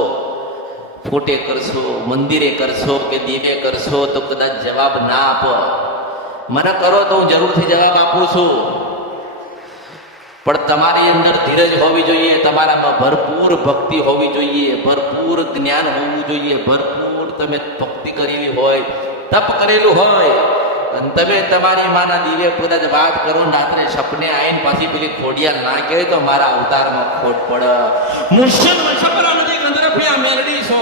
ફોટે કરશો, મંદિરે કરશો કે દીવે કરશો તો કદાચ જવાબ ના આપો. મને કરો તો હું જરૂરથી જવાબ આપું છું. પણ તમારી અંદર ધીરજ હોવી જોઈએ, તમારામાં ભરપૂર ભક્તિ હોવી જોઈએ, ભરપૂર જ્ઞાન હોવું જોઈએ, ભરપૂર તમે ભક્તિ કરેલી હોય, તપ કરેલું હોય અને તમે તમારી માના દિવ્ય કદાચ વાત કરો ને રાત્રે સપને આવીને પાછી પેલી ખોડિયાલ ના કહે તો મારા અવતારમાં ખોટ પડે. મેળવી છો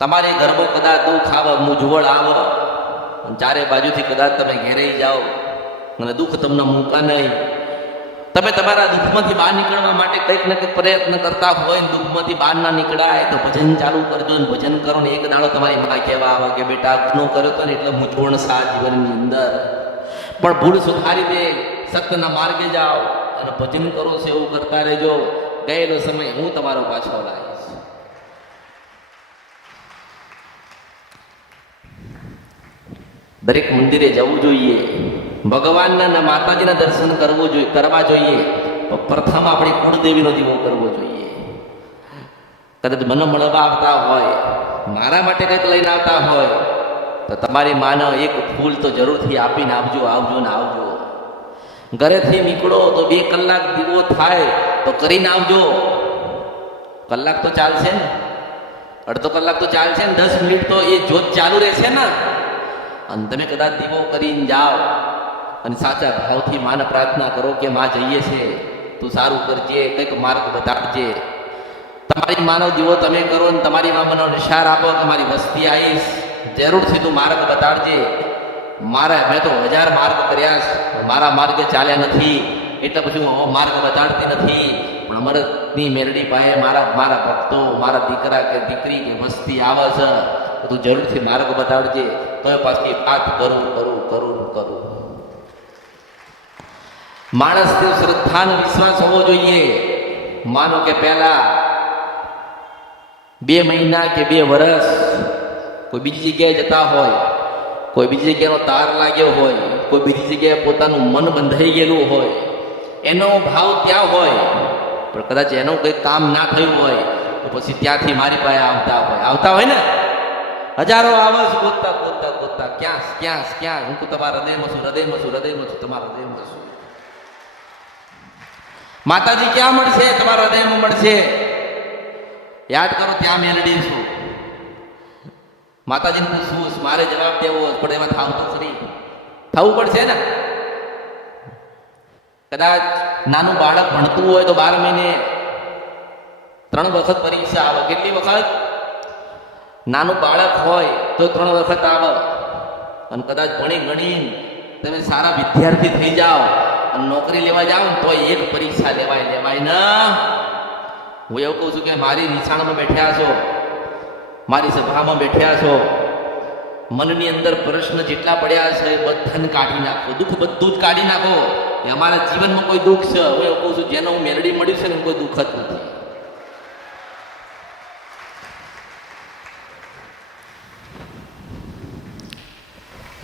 તમારી ઘરમાં કદાચ દુઃખ આવે, મૂંઝવણ આવે, ચારે બાજુથી કદાચ તમે ઘેરાઈ જાઓ અને દુઃખ તમને મૂકા નહીં, તમે તમારા દુઃખમાંથી બહાર નીકળવા માટે કંઈક ને કંઈક પ્રયત્ન કરતા હોય ને દુઃખમાંથી બહાર ના નીકળાય તો ભજન ચાલુ કરજો. ને ભજન કરો ને એક દાડો તમારી માં કહેવા આવે કે બેટા ગુનો કર્યો હતો ને એટલે મૂંઝવણ સા જીવનની અંદર, પણ ભૂલ સુધારી દે, સત્યના માર્ગે જાઓ અને ભજન કરો છો એવું કરતા રહેજો. ગયેલો સમય હું તમારો પાછો લાવીશ. દરેક મંદિરે જવું જોઈએ, ભગવાનના અને માતાજીના દર્શન કરવા જોઈએ. પ્રથમ આપણી કુળદેવીનો દીવો કરવો જોઈએ. કદાચ મને મળવા આવતા હોય, મારા માટે કંઈક લઈને આવતા હોય તો તમારી માનો એક ફૂલ તો જરૂરથી આપીને આવજો ને આવજો. ઘરેથી નીકળો તો 2 કલાક દીવો થાય તો કરીને આવજો. કલાક તો ચાલશે ને, અડધો કલાક તો ચાલશે ને, 10 મિનિટ તો એ જ્યોત ચાલુ રહેશે ને. અને તમે કદાચ દીવો કરીને જાઓ અને સાચા ભાવથી માને પ્રાર્થના કરો કે માં જઈએ છે, તું સારું કરજે, કંઈક માર્ગ બતાડજે. તમારી માનો દીવો તમે કરો ને તમારી માં મને નિશાર આપો કે મારી વસ્તી આવીશ, જરૂરથી તું માર્ગ બતાડજે. મેં તો 1000 માર્ગ કર્યા, મારા માર્ગે ચાલ્યા નથી એટલે પછી હું માર્ગ બતાડતી નથી. પણ અમરતની મેરડી પાસે મારા ભક્તો, મારા દીકરા કે દીકરી કે વસ્તી આવે છે, તું જરૂરથી માર્ગ બતાડજે. તો પાછી વાત કરું. માણસને શ્રદ્ધાનો વિશ્વાસ હોવો જોઈએ. માનો કે પહેલા 2 મહિના કે 2 વર્ષ કોઈ બીજી જગ્યાએ જતા હોય, કોઈ બીજી જગ્યાનો તાર લાગ્યો હોય, કોઈ બીજી જગ્યાએ પોતાનું મન બંધાઈ ગયેલું હોય, એનો ભાવ ત્યાં હોય, પણ કદાચ એનું કંઈ કામ ના થયું હોય તો પછી ત્યાંથી મારી પાસે આવતા હોય ને, હજારો આવસ ગોતતા ગોતતા ગોતતા ક્યાં ક્યાં ક્યાં હું તમારા હૃદયમાં છું, હૃદયમાં છું, હૃદયમાં છું, તમારા હૃદયમાં છું. માતાજી ક્યાં મળશે? તમારા હૃદયમાં મળશે. યાદ કરો, ત્યાં મેલડી છું. માતાજીને પૂછવું, મારે જવાબ દેવો પણ એમાં થાવ તો ખરી, થવું પડશે ને. કદાચ નાનું બાળક ભણતું હોય તો 12 મહિને 3 વખત પરીક્ષા આવે. કેટલી વખત? નાનું બાળક હોય તો 3 વખત આવે. અને કદાચ ભણી ગણી તમે સારા વિદ્યાર્થી થઈ જાઓ અને નોકરી લેવા જાઓ તો એક પરીક્ષા લેવાય ના. હું એવું કહું છું કે મારી નિશાળમાં બેઠ્યા છો, મારી સભામાં બેઠ્યા છો, મનની અંદર પ્રશ્ન જેટલા પડ્યા છે એ બધાને કાઢી નાખો. દુઃખ બધું જ કાઢી નાખો. કે અમારા જીવનમાં કોઈ દુઃખ છે, હું એવું કહું છું જેનો હું મેલડી મળ્યું છે ને કોઈ દુઃખ જ નથી.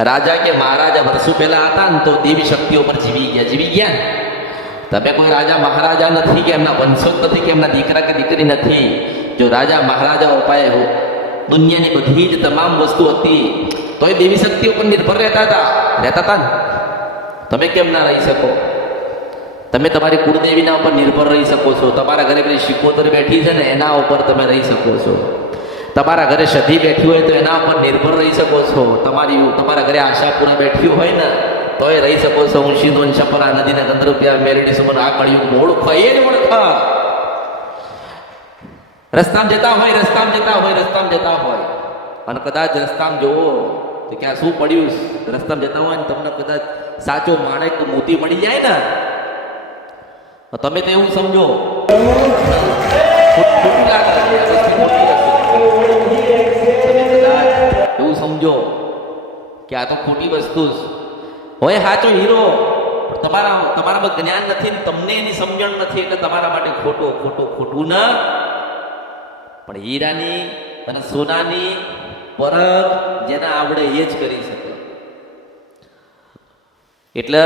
રાજા કે મહારાજા વર્ષો પહેલા હતા ને તો દેવી શક્તિઓ પર જીવી ગયા. તમે કોઈ રાજા મહારાજા નથી કે એમના વંશો નથી કે એમના દીકરા કે દીકરી નથી. જો રાજા મહારાજા ઉપાય હો દુનિયાની બધી જ તમામ વસ્તુ હતી તો એ દેવી શક્તિઓ પર નિર્ભર રહેતા હતા ને. તમે કેમ ના રહી શકો? તમે તમારી કુળદેવીના ઉપર નિર્ભર રહી શકો છો. તમારા ઘરે પેલી શિકોતર બેઠી છે ને એના ઉપર તમે રહી શકો છો. તમારા ઘરે સધી બેઠી હોય તો એના ઉપર નિર્ભર રહી શકો છો. તમારા ઘરે આશાપુરા બેઠી હોય ને તોય રહી શકો છો. હું સીધો છપરા નદીના ગંધર્વ્યા મેલડી સુમન આ કળિયુગ મોડ ખઈએ જ ઓળખા. રસ્તામાં જતા હોય અને કદાચ રસ્તામાં જોવો તો ક્યાં શું પડ્યું, રસ્તામાં જતા હોય ને તમને કદાચ સાચો માણેક તો મોતી મળી જાય ને તો તમે તો એવું સમજો એવું સમજો કે આ તો ખોટી વસ્તુ હોય. સાચો હીરો તમારામાં જ્ઞાન નથી ને તમને એની સમજણ નથી એટલે તમારા માટે ખોટું ના. પણ હીરાની અને સોનાની પરખ જેને આવડે એ જ કરી શકે. એટલે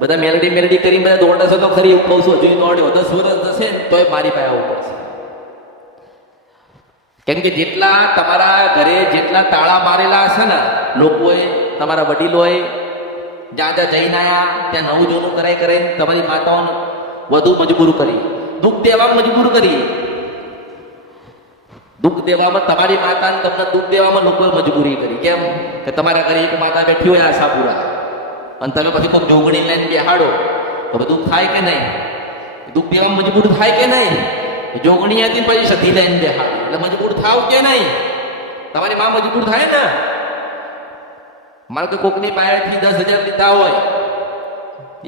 બધા મેલડી કરી બધા દોડશે તો ખરી એવું કહું છું. હજુ દોડ્યો 10 વર્ષ જશે ને તોય મારી પાસે આવવું પડશે. કેમ કે જેટલા તમારા ઘરે જેટલા તાળા મારેલા હશે ને લોકોએ, તમારા વડીલોએ જ્યાં જઈને આવ્યા ત્યાં નવું જૂનું કરાય તમારી માતાઓને વધુ મજબૂર કરી, દુઃખ દેવામાં મજબૂર કરી. દુઃખ દેવામાં તમારી માતાને તમને દુઃખ દેવામાં લોકોએ મજબૂરી કરી. કેમ કે તમારા ઘરે એક માતા બેઠી હોય આશાપુરા અને તમે પછી કોઈ જોગણી લઈને બેહાડો તો બધું થાય કે નહીં? દુઃખ દેવામાં મજબૂર થાય કે નહીં? જોગણી હતી પછી સતી લઈને બેહાડો એટલે મજબૂર થાવ કે નહીં? તમારી માં મજબૂર થાય ને. મારે તો કોકની પાસેથી 10,000 લીધા હોય,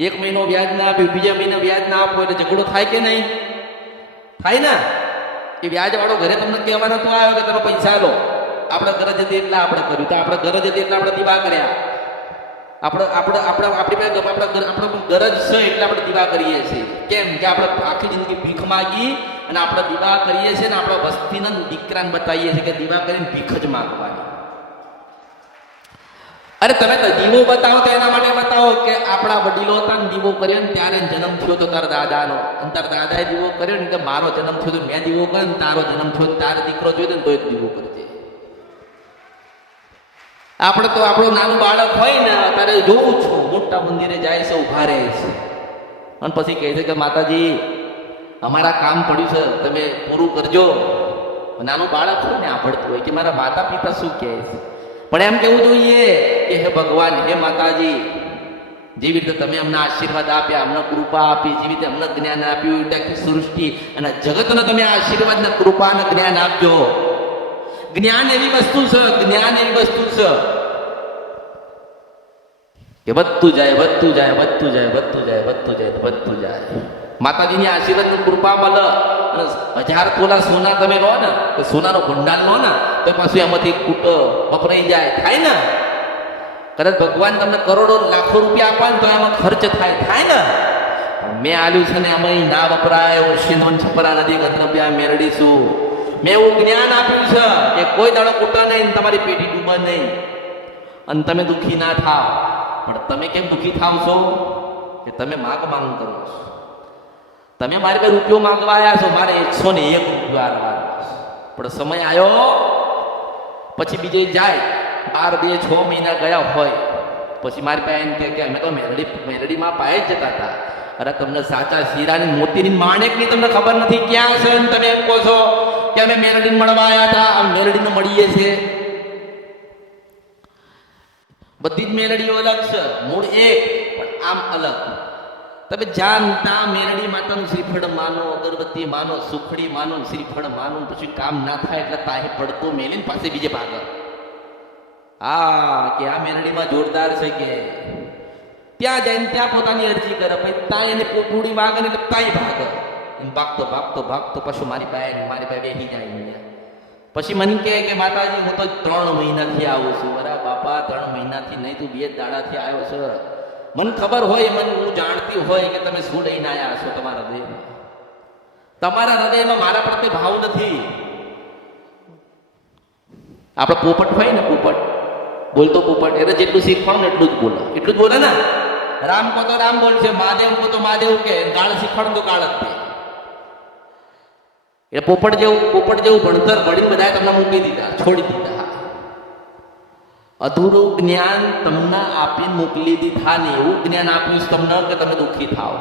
1 મહિનો વ્યાજ ના આપ્યું, બીજા મહિને વ્યાજ ના આપો એટલે ઝઘડો થાય કે નહીં? થાય ને. એ વ્યાજ વાળો ઘરે તમને કહેવાનો તો આવ્યો કે તમે પૈસા લો, આપણે ગરજ હતી એટલે આપણે કર્યું, તો આપણે ગરજ હતી એટલે આપણે દીવા કર્યા. આપણી ગરજ છે એટલે આપણે દીવા કરીએ છીએ. કેમ કે આપણે આખી જિંદગી ભીખ માગી અને આપણે દીવા કરીએ છીએ ને આપણા વસ્તીના દીકરાને બતાવીએ છીએ કે દીવા કરીને ભીખ જ માગવાની. અરે તમે તો દીવો બતાવો તો એના માટે બતાવો કે આપણા વડીલો હતા ને દીવો કર્યો ને ત્યારે જન્મ થયો તો તારા દાદાનો, અને તારા દાદાએ દીવો કર્યો ને કે મારો જન્મ થયો તો મેં દીવો કર્યો ને તારો જન્મ થયો તારો દીકરો જોયો ને તો એક દીવો કરજે. આપણે તો આપણું નાનું બાળક હોય ને ત્યારે જોઉં છું મોટા મંદિરે જાય છે, ઉભા રહે છે અને પછી કહે છે કે માતાજી અમારા કામ પડ્યું છે તમે પૂરું કરજો. નાનું બાળક હોય ને આભળતું હોય કે મારા માતા પિતા શું કહે છે. પણ એમ કેવું જોઈએ કે હે ભગવાન, હે માતાજી, જેવી રીતે તમે અમને આશીર્વાદ આપ્યા, અમને કૃપા આપી, જેવી રીતે અમને જ્ઞાન આપ્યું એટલે આખી સૃષ્ટિ અને જગતને તમે આશીર્વાદ ને કૃપા અને જ્ઞાન આપજો. જ્ઞાન એવી વસ્તુ છે કે વધતું જાય. માતાજીની આશીર્વાદ ની કૃપા મળે અને 1000 તોલા સોના તમે લો ને તો સોનાનો ભંડાર લો ને તો પાછું એમાંથી કૂટ વપરાઈ જાય, થાય ને. કદાચ ભગવાન તમને કરોડો લાખો રૂપિયા આપવા ને તો એમાં ખર્ચ થાય ને. મેં આલ્યું છે ને એમાં ના વપરાય. હું સિંધોન છપરા નદી ગંધર્વ્યા મેરડી છું. મેં એવું જ્ઞાન આપ્યું છે કે કોઈ દાડો કૂટા નહીં, તમારી પેઢી ડૂબે નહીં અને તમે દુઃખી ના થાવ. પણ તમે કેમ દુઃખી થાવ છો કે તમે માંગ કરો છો. તમે મારી પાસે રૂપિયો માંગવા આવ્યા છો, મારે 101 રૂપિયો આપવાનો. પણ સમય આવ્યો પછી બીજે જાય 12 2 6 મહિના ગયા હોય, પછી મારી પાસે એમ કે અમે તો મેલડીમાં પાયે જ જતા હતા. અરે તમને સાચા હીરાની મોતીની માણેકની તમને ખબર નથી ક્યાં છે, તમે એમ કહો છો કે અમે મેલડીને મળવા આવ્યા હતા. આ મેલડીને મળીએ છે, બધી જ મેલડીઓ અલગ છે, મૂળ એક પણ આમ અલગ. તમે જાણતા મેલડી માતાનું શ્રીફળ માનો, અગરબત્તી માનો, સુખડી માનો, શ્રીફળ માનો, પછી કામ ના થાય એટલે તાહે પડતો મેલીને પાસે બીજે ભાગો. હા કે આ મેલડીમાં જોરદાર છે કે ત્યાં જઈને ત્યાં પોતાની અરજી કરે, પછી ત્યાં એને પૂડી વાગે ને એટલે તાઈ ભાગે. ભાગતો ભાગતો ભાગતો પછી મારી પાસે બેસી જાય. પછી મને કહે કે માતાજી હું તો 3 મહિનાથી આવું છું. અરે બાપા 3 મહિનાથી નહીં, તું 2 દાડાથી આવ્યો છે. મને ખબર હોય, હું જાણતી હોય કે તમે શું લઈને આવ્યા છો તમારા હૃદયમાં. તમારા હૃદયમાં મારા પ્રત્યે ભાવ નથી. આપણે પોપટ હોય ને, પોપટ બોલતો પોપટ, એને જેટલું શીખવાનું ને એટલું જ બોલે ને. રામ કો તો રામ બોલશે, મહાદેવ કો તો મહાદેવ કે, ગાળ શીખવાડ તો ગાળ જ. એ પોપટ જેવું ભણતર ભણીને બધા તમને મૂકી દીધા, છોડી દીધા. અધૂરું જ્ઞાન તમને આપીને મોકલી દીધા ને એવું જ્ઞાન આપ્યું તમને કે તમે દુઃખી થાવ.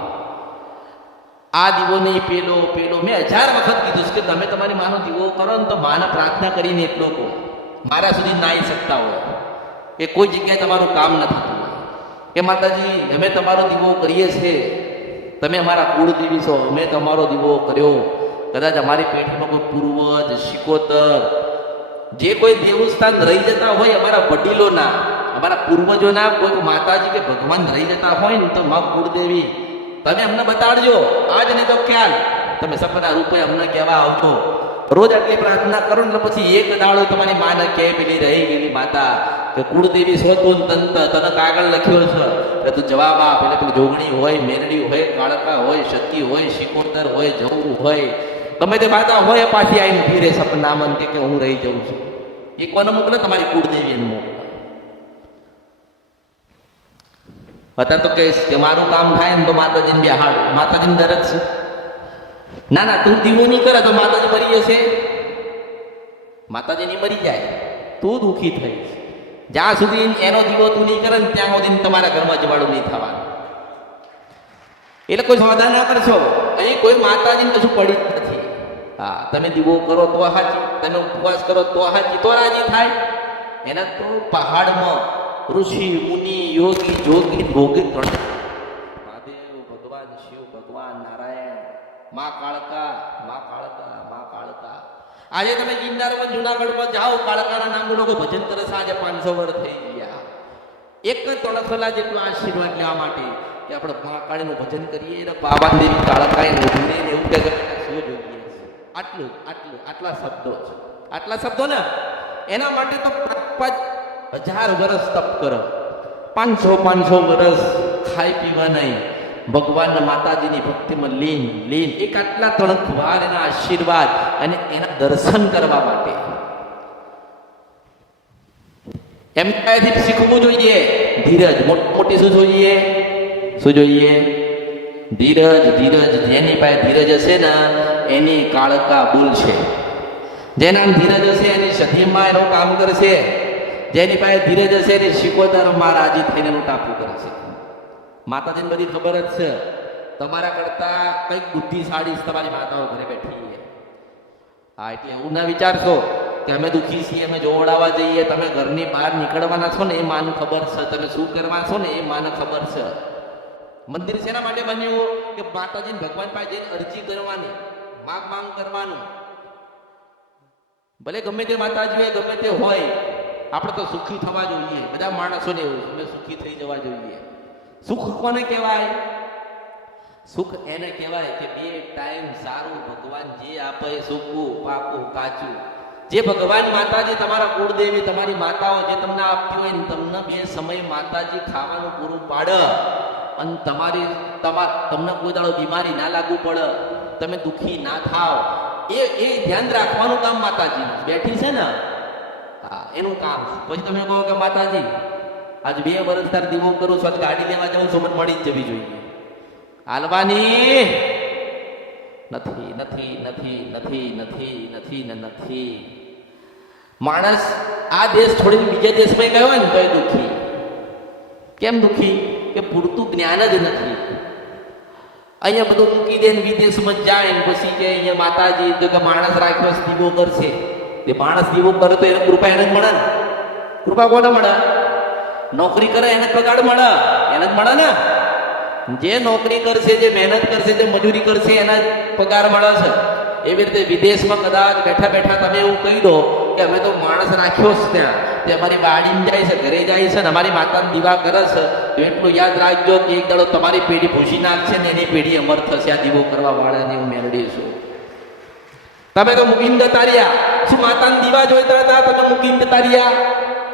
આ દીવો નહીં, પેલો મેં 1000 વખત કીધું કે તમે તમારી માનો દીવો કરો ને તો માને પ્રાર્થના કરીને એટલો કહો, મારા સુધી ના આવી શકતા હોય કે કોઈ જગ્યાએ તમારું કામ ન થતું હોય કે માતાજી અમે તમારો દીવો કરીએ છીએ, તમે અમારા કુળદેવી છો, અમે તમારો દીવો કર્યો. કદાચ અમારી પેઢીમાં કોઈ પૂર્વજ, શિકોતર, જે કોઈ દેવસ્થાન રહી જતા હોય, અમારા વડીલોના, અમારા પૂર્વજોના કોઈ માતાજી કે ભગવાન રહી જતા હોય ને, તો મા કુળદેવી તમે અમને બતાડજો. આજ નહીં તો ખ્યાલ તમે સપના રૂપે અમને કહેવા આવજો. રોજ આટલી પ્રાર્થના કરો ને પછી એક દાડો તમારી માને કહે પેલી રહી ગયેલી માતા કે કુળદેવી શોધું તને કાગળ લખ્યો છે એટલે તું જવાબ આપ. એટલે પેલી જોગણી હોય, મેરડી હોય, કાળકા હોય, સતી હોય, શિકોતર હોય, જવું હોય, ગમે તે માતા હોય પાછી આવીને ઉભી રહે સપનામાં કે હું રહી જાઉં છું. એ કોને મોકલે? તમારી કુળદેવીને મોકલે. અત્યારે તો કહીશ કે મારું કામ થાય ને તો માતાજીને બેહાડ, માતાજીને દરજ છે. ના તું દીવો નહીં કરે તો માતાજી મરી જશે. માતાજી નહીં મરી જાય, તું દુઃખી થઈશ. જ્યાં સુધી એનો દીવો તું નહીં કરે ને ત્યાં સુધી તમારા ઘરમાં જવાડું નહીં થવાનું. એટલે કોઈ સમાધાન ના કરશો. અહીં કોઈ માતાજીને કશું પડી જ નથી. હા, તમે દીવો કરો તો હાજી, તમે ઉપવાસ કરો તો હાજી, તો રાજી થાય. એના તો પહાડમાં ઋષિ મુનિ યોગી જોગી ભોગી મહાદેવ ભગવાન શિવ ભગવાન નારાયણ, મા કાળકા. આજે તમે ગિરનારમાં જુનાગઢમાં જાઓ, કાળકાના નામનું લોકો ભજન કરે છે. આજે 500 વર્ષ થઈ ગયા. એક તણખલા જેટલો આશીર્વાદ લેવા માટે કે આપણે મા કાળીનું ભજન કરીએ ને બાબા દેવી કાળકાએ નોંધીને એવું કે શું જોઈએ. આટલા શબ્દો ને એના માટે તો 1000 વર્ષ તપ કરો, 500 વર્ષ ખાઈ પીવા નહીં, ભગવાન માતાજીની ભક્તિમાં લીન એક આટલા તણખવાર એના આશીર્વાદ અને એના દર્શન કરવા માટે એમ કાયથી શીખવું જોઈએ. ધીરજ મોટી શું જોઈએ? ધીરજ. જેની પાસે ધીરજ હશે ને એની કાળકા બોલશે. જેના ધીરજ હશે એની સધીમાં એનું કામ કરશે. જેની પાસે ધીરજ હશે એની શિકોતરમાં રાજી થઈને એનું ટાપું કરશે. માતાજીને બધી ખબર જ છે. તમારા કરતા કઈક બુદ્ધિશાળી તમારી માતાઓ ઘરે બેઠી. હા, એટલે એવું ના વિચારશો કે અમે દુઃખી છીએ, અમે જોવડાવવા જઈએ. તમે ઘરની બહાર નીકળવાના છો ને એ માને ખબર છે, તમે શું કરવા છો ને એ માને ખબર છે. મંદિર શેના માટે બન્યું? કે માતાજી ભગવાન પાસે જઈને અરજી કરવાની, માંગ કરવાનું. ભલે ગમે તે માતાજી હોય, ગમે તે હોય, આપણે તો સુખી થવા જોઈએ. બધા માણસોને એવું અમે સુખી થઈ જવા જોઈએ. સુખ કોને કહેવાય? સુખ એને કહેવાય કે 2 ટાઈમ સારું ભગવાન જે આપે એ સૂકું પાકું કાચું. જે ભગવાન માતાજી તમારા કુળદેવી તમારી માતાઓ જે તમને આપતી હોય ને તમને 2 સમય માતાજી ખાવાનું પૂરું પાડે અને તમને કોઈ દાડો બીમારી ના લાગુ પડે, તમે દુઃખી ના થાવ, એ ધ્યાન રાખવાનું કામ માતાજી બેઠી છે ને. હા, એનું કામ. પછી તમે કહો કે માતાજી આજ 2 વર્ષ તાર દીવો કરું છું, ગાડી લેવા જાઉં છું, મને મળી જ જવી જોઈએ. હાલવાની નથી. માણસ આ દેશ છોડીને બીજા દેશમાં ગયો હોય ને તો એ દુઃખી. કેમ દુઃખી? કે પૂરતું જ્ઞાન જ નથી. અહીંયા બધું મૂકી દે ને વિદેશમાં જાય ને પછી કે અહીંયા માતાજી તો કે માણસ રાખ્યો દીવો કરશે. તે માણસ દીવો કરે તો એને કૃપા એને જ મળે ને. કૃપા કોને મળે? નોકરી કરે એને પગાર મળે, એને જ મળે ને. જે નોકરી કરશે, જે મહેનત કરશે, જે મજૂરી કરશે એના જ પગાર મળે છે. એવી રીતે વિદેશમાં કદાચ બેઠા બેઠા તમે એવું કહી દો કે અમે તો માણસ રાખ્યો જ ત્યાં, તે અમારી વાડીમાં જાય છે, ઘરે જાય છે ને અમારી માતાને દીવા કરે છે, તો એટલું યાદ રાખજો કે એક દાડો તમારી પેઢી ભૂસી નાખશે ને એની પેઢી અમર થશે આ દીવો કરવા વાળાને હું મેળવીશું. તમે તો મૂકીને જતા રહ્યા. શું માતાને દીવા જોઈતા હતા? તમે મૂકીને જતા રહ્યા.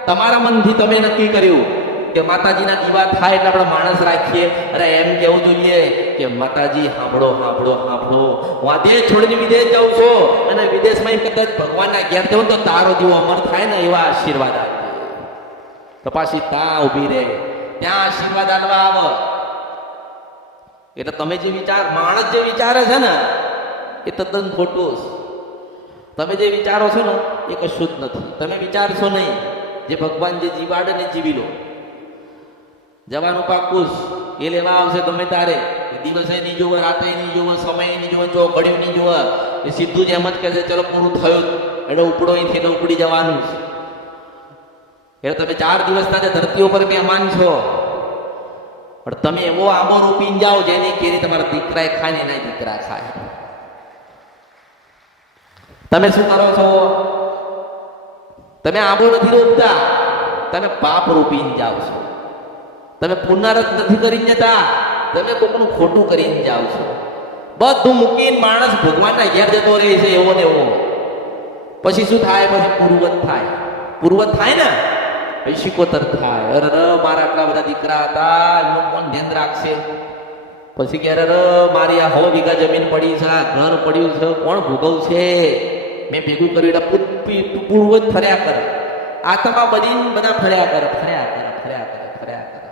તમારા મનથી તમે નક્કી કર્યું કે માતાજીના દીવા થાય એટલે આપણે માણસ રાખીએ. અરે એમ કેવું જોઈએ કે માતાજી સાંભળો સાંભળો સાંભળો, હું આ દેશ છોડીને વિદેશ જાઉં છું અને વિદેશમાં કદાચ ભગવાનના ઘેર જવું તો તારો દીવો અમર થાય ને એવા આશીર્વાદ આપે. તો પાછી ત્યાં ઊભી રહે, ત્યાં આશીર્વાદ આલવા આવો. એટલે તમે જે વિચાર, માણસ જે વિચારે છે ને એ તદ્દન ખોટું છે. તમે જે વિચારો છો ને એ કશું જ નથી. તમે વિચારશો નહીં. જે ભગવાન જે જીવાડે ને જીવી લો. જવાનું પાકું એ લેવા આવશે તમે તારે. દિવસે નહીં જોવે, રાતે નહીં જોવે, સમય નહીં જોવે, ચોઘડિયું નહીં જોવે. એ સીધું જ એમ જ કહે છે ચલો પૂરું થયું એટલે ઉપડો અહીંથી એટલે ઉપડી જવાનું. એટલે તમે 4 દિવસના જે ધરતી ઉપર મહેમાન છો, પણ તમે એવો આંબો રોપીને જાઓ જેની કેરી તમારા દીકરાએ ખાય ને એના દીકરા ખાય. તમે શું કરો છો? તમે આંબો નથી રોપતા, તમે પાપ રોપીને જાઓ છો. તમે પુનરાવર્ત નથી કરીને જતા, તમે કોકનું ખોટું કરીને જાઓ છો. બધું મૂકીને માણસ ભગવાનના ઘેર જતો રહે છે એવો ને એવો. પછી શું થાય? પછી પૂર્વત થાય. પૂર્વત થાય ને પછી શિકોતર થાય. અરે મારા આટલા બધા દીકરા હતા, એનું કોણ ધ્યાન રાખશે? પછી કે અરે મારી આ 100 વીઘા જમીન પડી છે, આ ઘર પડ્યું છે, કોણ ભોગવશે? મેં ભેગું કર્યું એટલે પૂર્વજ ફર્યા કરે. આત્મા બનીને બધા ફર્યા કરે, ફર્યા કરે, ફર્યા કરે, ફર્યા કરે.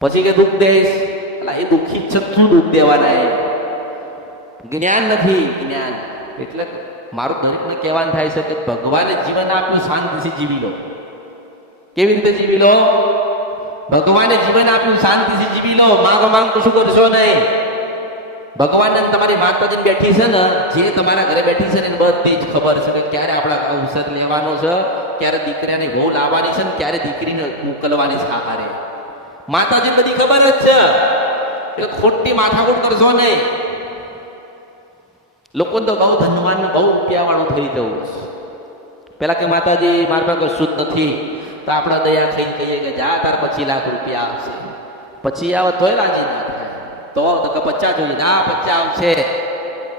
પછી કે દુઃખ દઈશ. એ દુઃખી જ છે, શું દુઃખ દેવાના? એ જ્ઞાન નથી. જ્ઞાન એટલે મારું દરેકને કહેવાનું થાય છે કે ભગવાને જીવન આપ્યું, શાંતિથી જીવી લો. કેવી રીતે જીવી લો? ભગવાને જીવન આપ્યું, શાંતિથી જીવી લો. માંગ કશું કરશો નહીં. ભગવાનને તમારી માતાજી બેઠી છે ને, જે તમારા ઘરે બેઠી છે ને એને બધી જ ખબર છે કે ક્યારે આપણા અવસર લેવાનો છે, ક્યારે દીકરાની વહુ લાવવાની છે ને ક્યારે દીકરીને ઉકલવાની છે. આહારે માતાજી બધી ખબર જ છે. એટલે ખોટી માથાકૂટ કરશો નહીં. લોકો તો બહુ ધનવાન, બહુ રૂપિયાવાળું થઈ જવું. પેલા કે માતાજી મારા પાસે કશું જ નથી, તો આપણે દયા ખાઈને કહીએ કે જા તાર 25 લાખ રૂપિયા આવશે. પછી આવે તોય રાજી ના થાય. તો કે 50 જોઈએ, ના 50 આવશે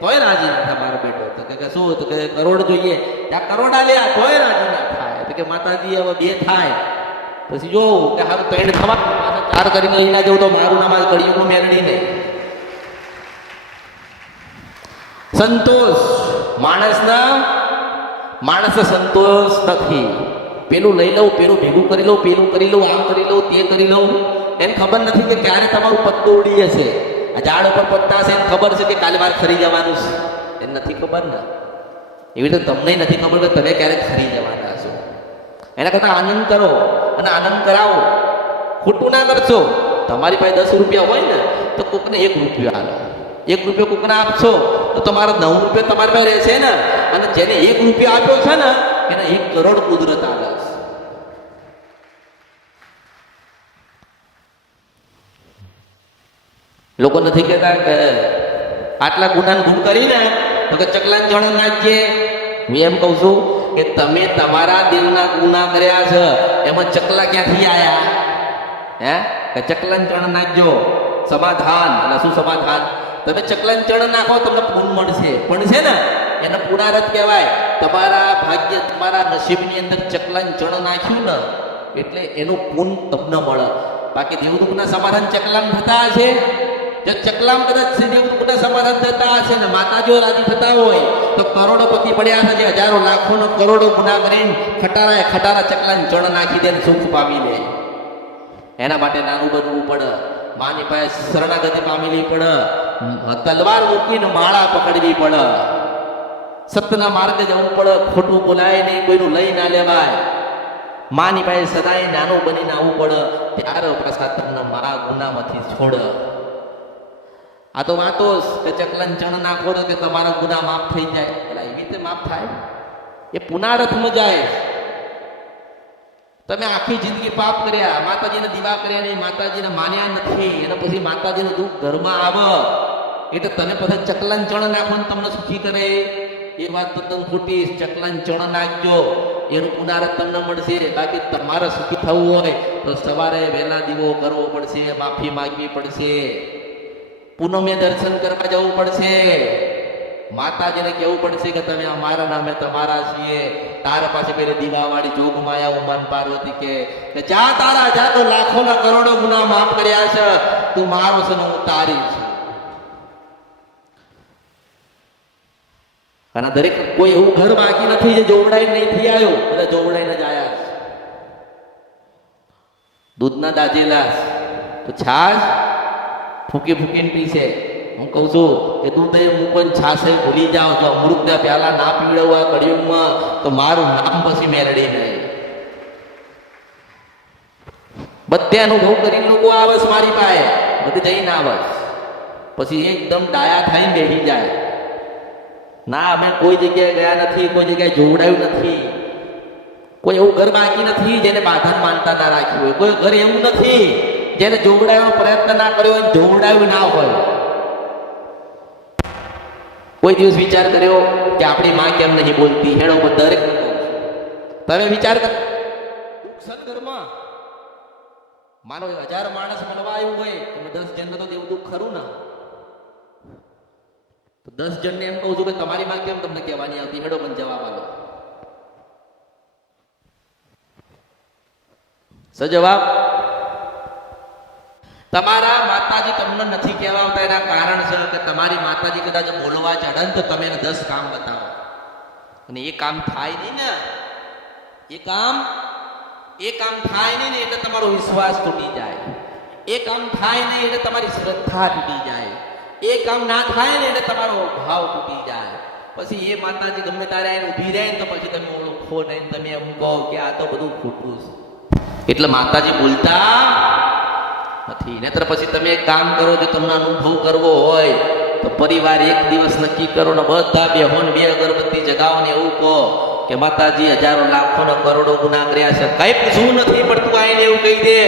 તોય રાજી ના થાય મારો બેટો. તો કે શું? તો કે કરોડ જોઈએ, ત્યાં કરોડ આલ્યા તોય રાજી ના થાય. તો કે માતાજી હવે 2 થાય. પછી જોઉં કે હારું 3 થવા, પાછા 4 કરીને અહીંયા જવું તો મારું નામ ઘડીયું મેળવી નહીં. સંતોષ માણસને સંતોષ નથી. પેલું લઈ લઉં, પેલું ભેગું કરી લઉં, પેલું કરી લઉં, આમ કરી લઉં, તે કરી લઉં. એને ખબર નથી કે ક્યારે તમારું પત્તું ઉડી જશે. આ ઝાડ ઉપર પત્તા છે એને ખબર છે કે કાલે મારે ખરી જવાનું છે. એને નથી ખબર ને. એવી રીતે તમને નથી ખબર કે તમે ક્યારે ખરી જવાના છો. એના કરતા આનંદ કરો અને આનંદ કરાવો. ખોટું ના કરશો. તમારી પાસે 10 રૂપિયા હોય ને તો કોકને 1 રૂપિયો આલો. 1 રૂપિયો કોકને આપશો તો તમારા 9 રૂપિયા તમારી પાસે રહેશે ને. અને જેને 1 રૂપિયો આપ્યો છે ને એને 1 કરોડ કુદરત આલે છે. લોકો નથી કહેતા કે આટલા ગુનાને ભૂલ કરીને તો કે ચકલા ચણ નાચીએ. હું એમ કહું છું કે તમે તમારા દિલના ગુના કર્યા છે, એમાં ચકલા ક્યાંથી આયા? હે કે ચકલા ચણ નાચજો, સમાધાન. એટલે શું સમાધાન? તમે ચકલા ચણ નાખો તમને પૂન મળશે. પણ છે ને એને પુનારત કહેવાય. તમારા ભાગ્ય, તમારા નસીબની અંદર ચકલા ચણ નાખ્યું ને એટલે એનું પૂન તમને મળે. બાકી દેવદુખના સમાધાન ચકલામ થતા હશે. જો ચકલામ કદાચ દેવદુખના સમાધાન થતા હશે ને માતાજીઓ રાજી થતા હોય તો કરોડોપતિ પડ્યા છે, હજારો લાખોનો કરોડો ગુના કરીને ખટારા ચકલાને ચણ નાખી દે, સુખ પામી લે. એના માટે નાનું બનવું પડે. માની પાસે શરણાગતિ પામેલી પડે. તલવાર મૂકીને માળા પકડવી પડે. સત્યના માર્ગે જવું પડે, ખોટું બોલાય નહીં, કોઈનું લઈ ના લેવાય, માની પાસે સદાય નાનું બનીને આવવું પડે, ત્યારે પાછા તમને મારા ગુનામાંથી છોડ. આ તો વાતો કે ચકલન ચણ નાખો તો કે તમારા ગુના માફ થઈ જાય. એટલે એવી રીતે માફ થાય? એ પુનારથમાં જાય. તમે આખી જિંદગી પાપ કર્યા, માતાજીને દીવા કર્યા નહીં, માતાજીને માન્યા નથી, અને પછી માતાજીનું દુઃખ ઘરમાં આવે એટલે તમે પછી ચકલન ચણ નાખો ને તમને સુખી કરે. એ વાત તદ્દન ખોટી. ચકલન ચણ નાખજો, એનું પુનારથ તમને મળશે. બાકી તમારે સુખી થવું હોય તો સવારે વહેલા દીવો કરવો પડશે, માફી માંગવી પડશે, પૂનમે દર્શન કરવા જવું પડશે, માતાજીને કહેવું પડશે કે તમે અમારા નામે તમારા છીએ. તારા પાસે પેલી દીવાવાળી જોગ માયા ઉમાન પાર્વતી કે જા તારા જા, તો લાખો ના કરોડો ગુના માફ કર્યા છે, તું મારો છે ને હું તારી છું. અને દરેક કોઈ એવું ઘર બાકી નથી જે જોવડાઈ નહીં થઈ આવ્યો. બધા જોવડાઈને જ આયા. દૂધના દાજેલા તો છાશ ફૂકી ફૂકીને પીશે. હું કહું છું કે દૂધ મૂકો છાશે ભૂલી જાઓ, જો અમૃત પ્યાલા ના પીવડવા કળિયુગમાં તો મારું નામ પછી મેળડી નહીં. બધે અનુભવ કરીને લોકો આવે મારી પાસે, બધી જઈને આવે, પછી એકદમ ડાયા થઈને બેસી જાય. ના, અમે કોઈ જગ્યાએ ગયા નથી, કોઈ જગ્યાએ જોવડાયું નથી. કોઈ એવું ઘર બાકી નથી જેને બાંધન માનતા ના રાખ્યું હોય. કોઈ ઘર એવું નથી જેને જોવડાવવાનો પ્રયત્ન ના કર્યો હોય, જોવડાવ્યું ના હોય. કોઈ દિવસ વિચાર કર્યો કે આપણી માં કેમ નહીં બોલતી? હેડો દરેક તમે વિચાર કર, સદઘરમાં માનો 1000 માણસ મળવા આવ્યું હોય તો 10 જણને તો એવું દુઃખ ખરું ને? તો 10 જણને એમ કહું છું કે તમારી માં કેમ તમને કહેવાની આવતી? હેડો મને જવાબ આલો. સજવાબ, તમારા માતાજી તમને નથી કહેવાતા. એના કારણ છે કે તમારી માતાજી કદાચ બોલવા ચડે તો તમે એને 10 કામ બતાવો, અને એ કામ થાય નહીં ને, એ કામ થાય નહીં ને એટલે તમારો વિશ્વાસ તૂટી જાય. એ કામ થાય નહીં એટલે તમારી શ્રદ્ધા તૂટી જાય. એ કામ ના થાય ને એટલે તમારો ભાવ તૂટી જાય. પછી એ માતાજી ગમે ત્યારે એને ઊભી રહે ને તો પછી તમે ઓળખો નહીં, તમે એમ કહો કે આ તો બધું ખોટું છે. એટલે માતાજી બોલતા નથી. નહીતર પછી તમે એક કામ કરો, જો તમને અનુભવ કરવો હોય તો પરિવાર એક દિવસ નક્કી કરો ને બધા બેહો ને 2 અગરબત્તી જગાવો ને એવું કહો કે માતાજી હજારો લાખો ને કરોડો ગુના કર્યા છે, કઈ પૂછવું નથી પડતું. આઈને એવું કહી દે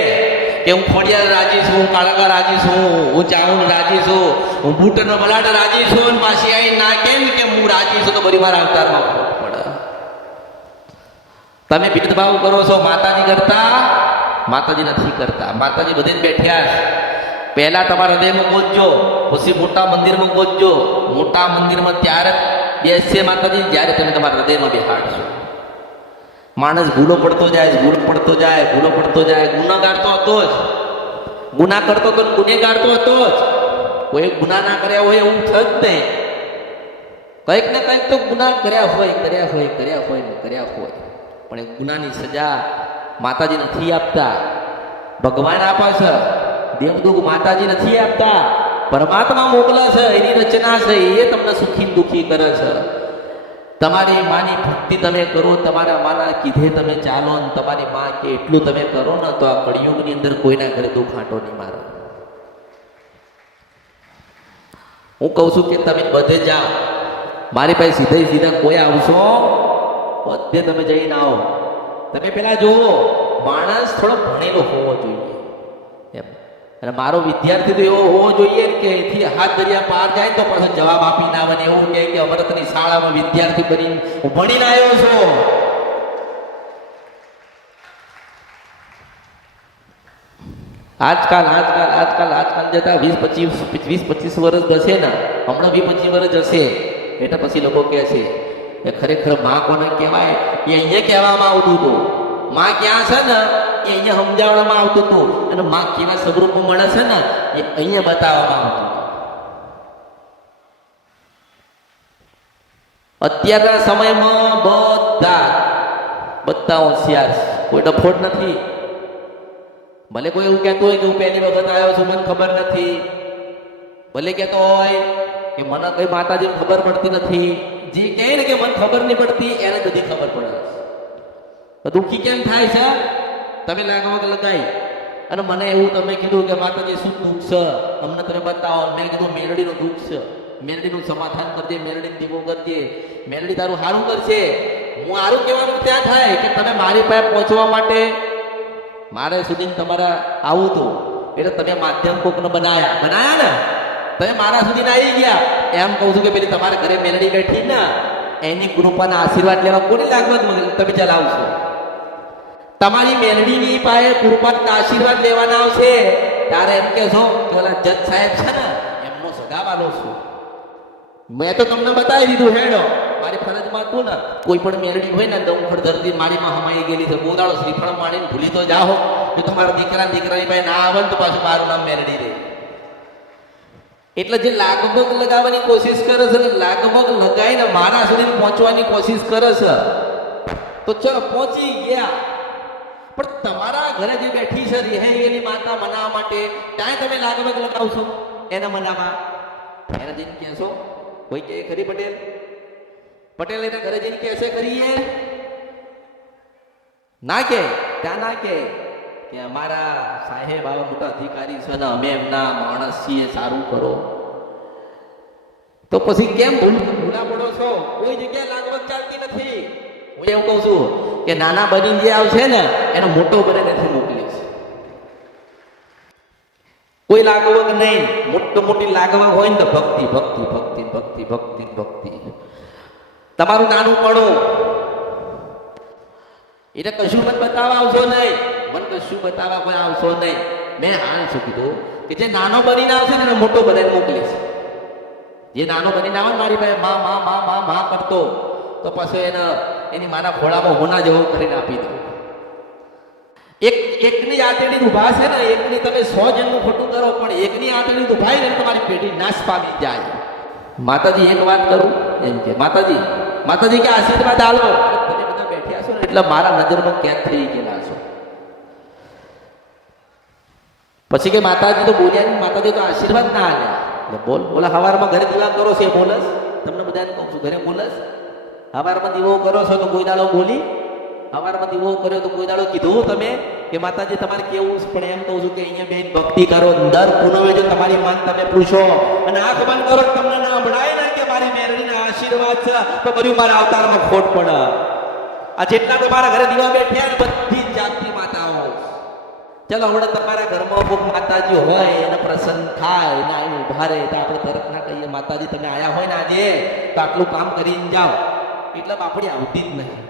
કે હું ખોડિયાર રાજી છું, હું કાળકા રાજી છું, હું ચાઉન રાજી છું, હું બૂટનો બલાટ રાજી છું, અને પાછી આઈ ના કેમ કે હું રાજી છું, તો પરિવાર અવતારમાં પડે. તમે ભેદભાવ કરો છો માતાજી કરતા, માતાજી નથી કરતા. માતાજી બધે બેઠ્યા છે. પહેલા તમારા હૃદયમાં ગોતજો, પછી મોટા મંદિરમાં ગોતજો. મોટા મંદિરમાં ત્યારે બેસશે માતાજી જ્યારે તમે તમારા હૃદયમાં બેહાડશો. માણસ ભૂલો પડતો જાય, ભૂલો પડતો જાય, ભૂલો પડતો જાય. ગુનેગાર તો હતો જ, ગુના કરતો તો ગુનેગાર તો હતો જ. કોઈ ગુના ના કર્યા હોય એવું થત નહીં. કંઈક ને કંઈક તો ગુના કર્યા હોય. પણ એ ગુનાની સજા માતાજી નથી આપતા, ભગવાન આપે છે. દેવદુખ માતાજી નથી આપતા, પરમાત્મા મોકલે છે. એની રચના છે, એ તમને સુખી દુઃખી કરે છે. તમારી માની ભક્તિ તમે કરો, તમારા માના કીધે તમે ચાલો, ને તમારી માં કે એટલું તમે કરો ને તો આ કળિયુગની અંદર કોઈના ઘરે દુઃખ આંટો નહીં મારો. હું કહું છું કે તમે બધે જાઓ, મારી પાસે સીધા કોઈ આવશો, બધે તમે જઈને આવો. તમે પેલા જુઓ માણસ થોડો ભણેલો હોવો જોઈએ એમ. અને મારો વિદ્યાર્થી તો એવો હોવો જોઈએ કે એથી હાથ દરિયા પાર જાય તો પાછો જવાબ આપી ના આવે, એવું કહે કે અમરતની શાળામાં વિદ્યાર્થી બની હું ભણીને આવ્યો છું. આજકાલ જતા 20-25 વર્ષ જશે ને, હમણાં 20-25 વર્ષ જશે એટલે પછી લોકો કહે છે કે ખરેખર માં કોને કહેવાય એ અહીંયા કહેવામાં આવતું હતું. માં ક્યાં છે ને એ અહીંયા સમજાવવામાં આવતું હતું, અને માં કેવા સ્વરૂપમાં મળે છે ને એ અહીંયા બતાવવામાં આવતું હતું. અત્યારના સમયમાં બધા હોશિયાર છે, કોઈ ડફોડ નથી. ભલે કોઈ એવું કહેતું હોય કે હું પહેલી વખત આવ્યો છું, મને ખબર નથી. ભલે કહેતો હોય કે મને કઈ માતાજી ખબર પડતી નથી, જે કહે ને કે મને ખબર નહીં પડતી એને બધી ખબર પડે. દુઃખી કેમ થાય છે? તમે લાગવગ લગાઈ અને મને એવું તમે કીધું કે માતાજી શું દુઃખ છે અમને તમે બતાવો. મેં કીધું મેલડીનું દુઃખ છે, મેલડીનું સમાધાન કરજે, મેલડીને દીવો કરજે, મેલડી તારું સારું કરશે. હું સારું કહેવાનું ત્યાં થાય કે તમે મારી પાસે પહોંચવા માટે મારે સુધી તમારા આવું હતું એટલે તમે માધ્યમ કોકને બનાયા ને તમે મારા સુધી આવી ગયા. એમ કહું છું કે પેલી તમારા ઘરે મેલડી બેઠી ને એની કૃપાના આશીર્વાદ લેવા કોને લાગવત તમે ચલાવશો? તમારી મેલડીની પાસે કૃપાના આશીર્વાદ લેવાના આવશે ત્યારે એમ કહેશો કે ઓલા જજ સાહેબ છે ને એમનો સગાવાલો છું. મેં તો તમને બતાવી દીધું હેડો મારી ફરજમાં હતું ને. કોઈ પણ મેલડી હોય ને દમખડ ધરતી મારીમાં હમાઈ ગયેલી છે, બોદાળો શ્રીફળ માણીને ભૂલી તો જાઓ. જો તમારા દીકરાની પાસે ના આવે તો પાછું મારું નામ મેલડી રહે. એટલે જે લાગવગ લગાવવાની કોશિશ કરે છે, લાગવગ લગાવીને મારા સુધી પહોંચવાની કોશિશ કરે છે તો ચલો પહોંચી ગયા. પણ તમારા ઘરે જે બેઠી છે રિહાઈની માતા મનાવવા માટે ત્યાં તમે લાગવગ લગાવશો એને મનાવવા? એને જઈને કહેશો કોઈ કે ખરી પટેલ એના ઘરે જઈને કહેશે ખરી? ના કે ત્યાં ના કે અમારા સાહેબ આવા મોટા અધિકારી છે ને અમે એમના માણસ છીએ, સારું કરો. તો પછી કેમ ભૂલા પડો છો? કોઈ જગ્યાએ લાગવગ ચાલતી નથી. હું એવું કહું છું કે નાના બની જે આવશે ને એને મોટો બને નથી મોકલીશ. કોઈ લાગવગ નહીં. મોટી લાગવગ હોય ને તો ભક્તિ ભક્તિ ભક્તિ ભક્તિ ભક્તિ ભક્તિ. તમારું નાનું પડું એટલે કશું મને બતાવવા આવશો નહીં. મને કશું બતાવવા કોઈ આવશો નહીં. મેં હાલ શું કીધું કે જે નાનો બનીને આવશે ને એને મોટો બનાવીને મોકલીશ. જે નાનો બનીને આવે ને મારી પાસે મા મા મા મા મા કરતો તો પછી એની માના ખોળામાં હોના જેવો કરીને આપી દઉં. એકની આંતરડી ઉભા છે ને એકની તમે 100 જણનું ખોટું કરો પણ એકની આંતરડી ઉભા ને તમારી પેઢી નાશ પામી જાય. માતાજી એક વાત કરું એમ કે માતાજી કે આશીર્વાદ આલો. તમે બધા બેઠ્યા છો ને એટલે મારા નજરમાં કેદ થઈ ગયેલા છો. પછી કે માતાજી તો બોલ્યા નહીં, માતાજી તો આશીર્વાદ ના આલ્યા. બોલ બોલા હવારમાં ઘરે દીવા કરો છો એ બોલસ? તમને બધાને કહું છું ઘરે બોલસ? હવારમાં દીવો કરો છો તો કોઈ દાડો બોલી? હવારમાં દીવો કર્યો તો કોઈ દાડો કીધું તમે કે માતાજી તમારે કેવું? પણ એમ કહું છું કે અહીંયા બેન ભક્તિ કરો. દર પૂનમે જો તમારી મન તમે પૂછો અને આંખ બંધ કરો તમને ના ભણાય ને કે મારી મેરડીના આશીર્વાદ છે તો બધું મારા અવતારમાં ખોટ પડે. આ જેટલા તો મારા ઘરે દીવા બેઠ્યા બધી જાતની માતાઓ. ચલો હવે તમારા ઘરમાં કોઈક માતાજી હોય એને પ્રસન્ન થાય ને આવીને ઉભા રહે તો આપણે તરત ના કહીએ માતાજી તમે આયા હોય ને આજે તો આટલું કામ કરીને જાઓ. એટલે આપણી આવતી જ નહીં.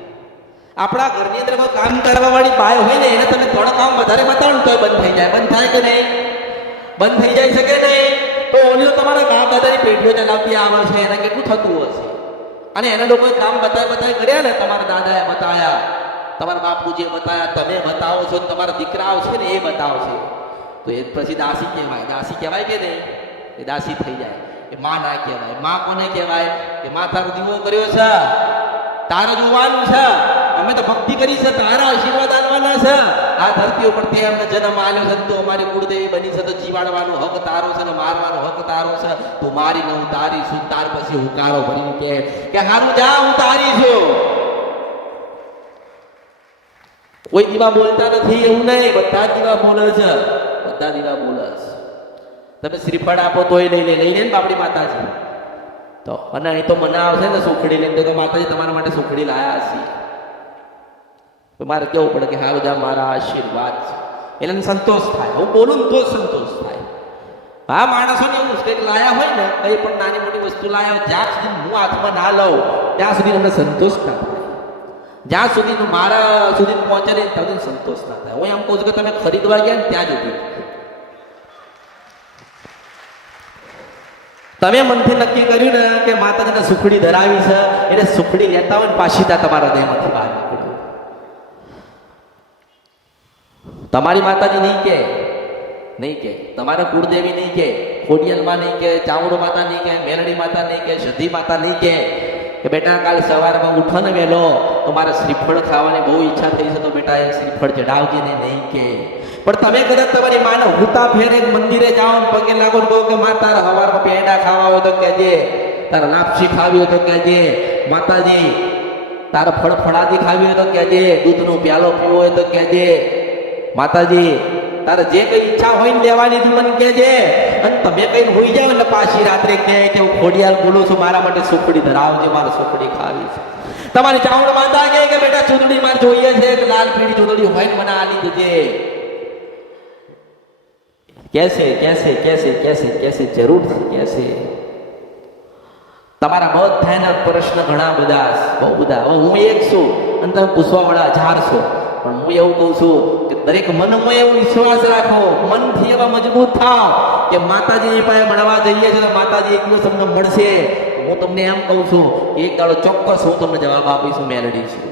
આપણા ઘરની અંદર કોઈ કામ કરવા વાળી બાય હોય ને એને તમે થોડા કામ વધારે બતાવો તો બંધ થઈ જાય. બંધ થાય કે નહીં? બંધ થઈ જાય છે કે નહીં? તો ઓલી તમારા કામ બધાની પેઢીઓ ચલાવતી આવે છે એને કેટલું થતું હશે? અને એને લોકોએ કામ બતાવી કર્યા ને તમારા દાદાએ બતાવ્યા, તમારા બાપુજીએ બતાવ્યા, તમે બતાવો છો, તમારા દીકરા આવશે ને એ બતાવશે તો એ પછી દાસી કહેવાય. દાસી કહેવાય કે નહીં? એ દાસી થઈ જાય. એ માં ના કહેવાય. માં કોને કહેવાય? કે માં તારો દીવો કર્યો છે, તારે જોવાનું છે, અમે તો ભક્તિ કરી છે, તારા આશીર્વાદ આપવાના છે. આ ધરતી ઉપર તે અમને જન્મ આલ્યો છે તો અમારી કુળદેવી બની છે તો જીવાડવાનો હક તારો છે ને મારવાનો હક તારો છે. તું મારી ને હું તારી છું. તાર પછી હુકારો ભરીને કે હારું જા હું તારી છું. કોઈ દીવા બોલતા નથી એવું નહીં, બધા દીવા બોલે છે. બધા દીવા બોલે છે. તમે શ્રીફળ આપો તોય લઈ લે ને બાપડી માતાજી તો. અને અહીં તો મને આવશે ને સુખડી લઈને તો માતાજી તમારા માટે સુખડી લાયા હશે તો મારે કેવું પડે કે હા બધા મારા આશીર્વાદ છે એટલે સંતોષ થાય. હું બોલું ને તો સંતોષ થાય. હા માણસોને એવું કંઈક લાયા હોય ને કંઈ પણ નાની મોટી વસ્તુ લાયા હોય જ્યાં સુધી હું હાથમાં ના લઉં ત્યાં સુધી અમને સંતોષ ના થાય. જ્યાં સુધી મારા સુધી પહોંચે ને ત્યાં સુધી સંતોષ ના થાય. હું એમ કહું છું કે તમે ખરીદવા ગયા ને ત્યાં જ ઉભી તમે મનથી નક્કી કર્યું ને કે માતાજીને સુખડી ધરાવી છે એટલે સુખડી લેતા હોય ને પાછી ત્યાં તમારા દેહમાંથી બહાર નીકળ્યું. તમારી માતાજી નહીં કે તમારા કુળદેવી નહીં કે ખોડિયાલમાં નહીં કે ચાવડો માતા નહીં કે મેલડી માતા નહીં કે સધી માતા નહીં કે બેટા કાલ સવારમાં ઉઠો ને વહેલો તો મારે શ્રીફળ ખાવાની બહુ ઈચ્છા થઈ છે તો બેટા એ શ્રીફળ ચડાવજે ને નહીં કે. પણ તમે કદાચ તમારી માને હુતા ફેરે મંદિરે જાઓ ને પગે લાગો ને કહો કે માં તારા હવારમાં પેંડા ખાવા હોય તો કહેજે, તારા લાપસી ખાવી હોય તો કહેજે, માતાજી તારે ફળફળાદી ખાવી હોય તો કહેજે, દૂધનો પ્યાલો પીવો હોય તો કહેજે, માતાજી તારે જે કઈ ઈચ્છા હોય ને લેવાની તું મને કહેજે. અને તમે કઈ હોઈ જાવ એટલે પાછી રાત્રે કહે કે હું ખોડિયાર બોલું છું, મારા માટે સુખડી ધરાવજે, મારે સુખડી ખાવી છે. તમારી ચાવડ માતા કહે કે બેટા ચૂંટણી મારે જોઈએ છે, કે લાલ પીળી ચૂંટણી હોય ને મને આલી દેજે. કેસે કેસે કેસે કેસે કેસે જરૂર કેસે. તમારા બધાના પ્રશ્ન ઘણા બધા, બહુ બધા. હું એક છું અને તમે પૂછવા વાળા 1000 છો, પણ હું એવું કહું છું કે દરેક મનમાં એવો વિશ્વાસ રાખો, મનથી એવા મજબૂત થાવ કે માતાજી પાસે મળવા જઈએ છીએ તો માતાજી એકલો તમને મળશે. હું તમને એમ કહું છું એક દાડો ચોક્કસ હું તમને જવાબ આપીશું, મેલડી છું.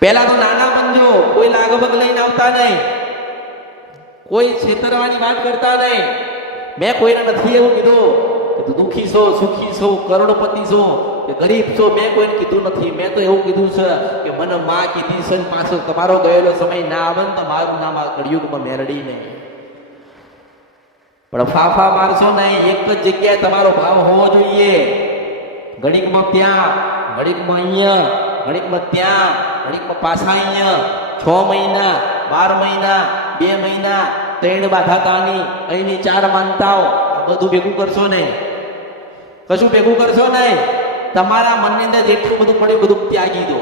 પહેલા તો નાના બનજો, કોઈ લાગવગ લઈને આવતા નહીં, કોઈ છેતરવાની વાત કરતા નહીં. મેં કોઈને નથી એવું કીધું કે તું દુઃખી છો, સુખી છો, કરોડપતિ છો કે ગરીબ છો, મેં કોઈને કીધું નથી. મેં તો એવું કીધું છે કે મને માં કીધી છે, પાછો તમારો ગયેલો સમય ના આવે ને તો મારું નામ આ કળિયુગમાં મેલડી નહીં. પણ ફાફા મારશો નહીં, એક જ જગ્યાએ તમારો ભાવ હોવો જોઈએ. ઘડીકમાં ત્યાં, ઘડીકમાં અહીંયા, ઘડીકમાં ત્યાં, ઘડીકમાં પાછા અહીંયા. 6 મહિના, 12 મહિના, 2 મહિના, 3 બાધાતાની, અહીંની 4 માનતાઓ, બધું ભેગું કરશો નહીં, કશું ભેગું કરશો નહીં. તમારા મનની અંદર જેટલું બધું પડ્યું બધું ત્યાગી દો,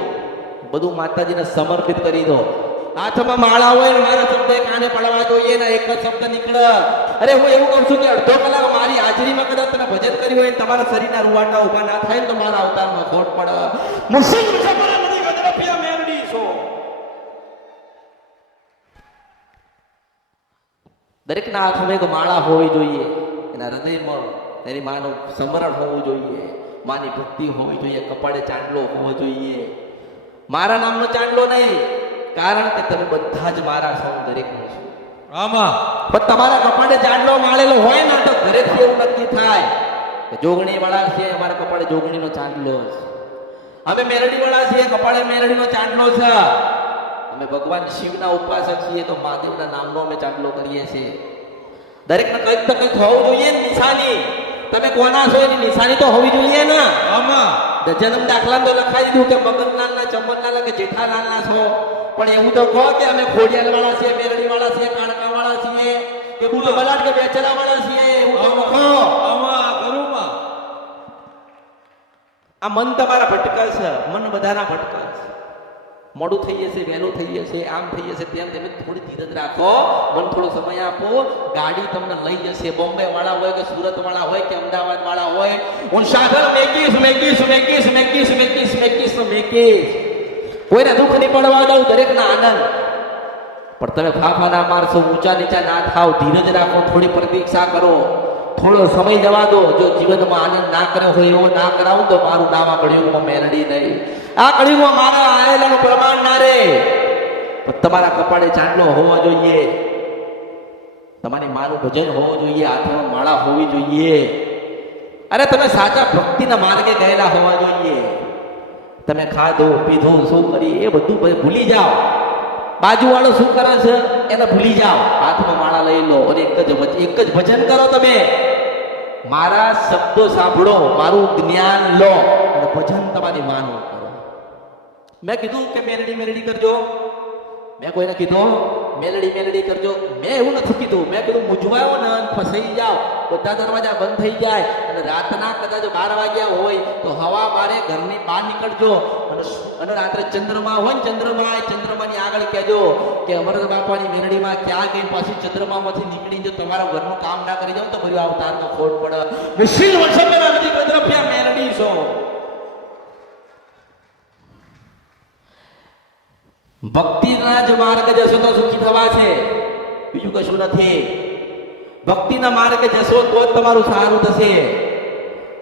બધું માતાજીને સમર્પિત કરી દો. હાથમાં માળા હોય ને મારા શબ્દ કાને પડવા જોઈએ ને, એક જ શબ્દ નીકળે. અરે હું એવું કહું છું કે અડધો કલાક મારી હાજરીમાં કદાચ તમે ભજન કર્યું હોય, તમારા શરીરના રૂવાટા ઉભા ના થાય ને તો મારા અવતારમાં ખોટ પડે. મેલડી છો. દરેકના હાથમાં એક માળા હોવી જોઈએ, એના હૃદયમાં એની માનું સમરણ હોવું જોઈએ, માની ભક્તિ હોવી જોઈએ, કપાળે ચાંદલો હોવો જોઈએ. મારા નામનો ચાંદલો નહીં, કારણ કે તમે બધા જ મારા છો, દરેક છો. આમાં પણ તમારા કપાળે ચાંદલો માળેલો હોય ને તો ઘરેથી એવું નક્કી થાય કે જોગણી વાળા છે, અમારા કપાળે જોગણીનો ચાંદલો છે. અમે મેલડી વાળા છીએ, કપાળે મેલડીનો ચાંદલો છે. અમે ભગવાન શિવના ઉપાસક છીએ તો મહાદેવના નામનો અમે ચાંદલો કરીએ છીએ. દરેકને કંઈક તો કંઈક હોવું જોઈએ ને નિશાની. તમે કોના છો એની નિશાની તો હોવી જોઈએ ને. આમાં જન્મ દાખલા તો લખાઈ દીધું કે મગનલાલના, ચમનલાલ કે જેઠાલાલના છો, પણ એવું તો કહો કે અમે ખોડિયાલ વાળા છીએ, મેલડી વાળા છીએ, કાણકા વાળા છીએ, કે બુટો બલાટ કે બેચરા વાળા છીએ. એવું તો કહો. આમાં કરુંમાં આ મન તમારા ભટકા છે, મન બધાના ભટકા છે. મોડું થઈ જશે, વહેલું થઈ જશે, આમ થઈ જશે, તેમ તમે થોડી ધીરજ રાખો, મન થોડો સમય આપો. ગાડી તમને લઈ જશે. બોમ્બે વાળા હોય કે સુરત વાળા હોય કે અમદાવાદ વાળા હોય, હું સાગર મેકીશ મેકીશ મેકીશ મેકીશ મેકીશ મેકીશ મેકીશ. કોઈને દુઃખ નહીં પડવા દઉં, દરેકના આનંદ. પણ તમે ફાફા ના મારશો, ઊંચા નીચા ના થાવ, ધીરજ રાખો, થોડી પ્રતીક્ષા કરો, થોડો સમય જવા દો. જો જીવનમાં આનંદ ના કર્યો હોય એવો ના કરાવું તો મારું નામ આ કળિયુગમાં મેલડી નહીં. આ કળિયુગમાં મારા આયેલાનું પ્રમાણ ના રે. પણ તમારા કપાળે ચાંદલો હોવો જોઈએ, તમારી માનું ભજન હોવું જોઈએ, હાથમાં માળા હોવી જોઈએ. અરે તમે સાચા ભક્તિના માર્ગે ગયેલા હોવા જોઈએ. તમે ખાધું પીધું શું કરી એ બધું ભૂલી જાઓ. બાજુવાળો શું કરે છે એને ભૂલી જાઓ, હાથમાં માળા લઈ લો અને એક જ ભજન કરો. તમે મારા શબ્દો સાંભળો, મારું જ્ઞાન લો અને ભજન તમારી માનું કરો. મેં કીધું કે મેલડી મેલડી કરજો, મેં કોઈને કીધું મેલડી મેલડી કરજો, મેં એવું નથી કીધું. મેં કીધું મૂંઝવાયો ને ફસાઈ જાઓ, બધા દરવાજા બંધ થઈ જાય અને રાતના કદાચ 12 વાગ્યા હોય તો હવા બારે ઘરની બહાર નીકળજો અને રાત્રે ચંદ્રમા હોય ને ચંદ્રમાની આગળ કહેજો કે અમરનાથ બાપાની મેલડીમાં ક્યાં ગઈ, પાછી ચંદ્રમામાંથી નીકળી જો તમારા ઘરનું કામ ના કરી જાવ તો બધું અવતારમાં ખોટ પડે. મુશ્કેલ વર્ષો પહેલા બધી કદરફિયા મેલડી છો. ભક્તિના જ માર્ગ જશો તો સુખી થવા છે, બીજું કશું નથી. ભક્તિના માર્ગે જશો તો જ તમારું સારું થશે.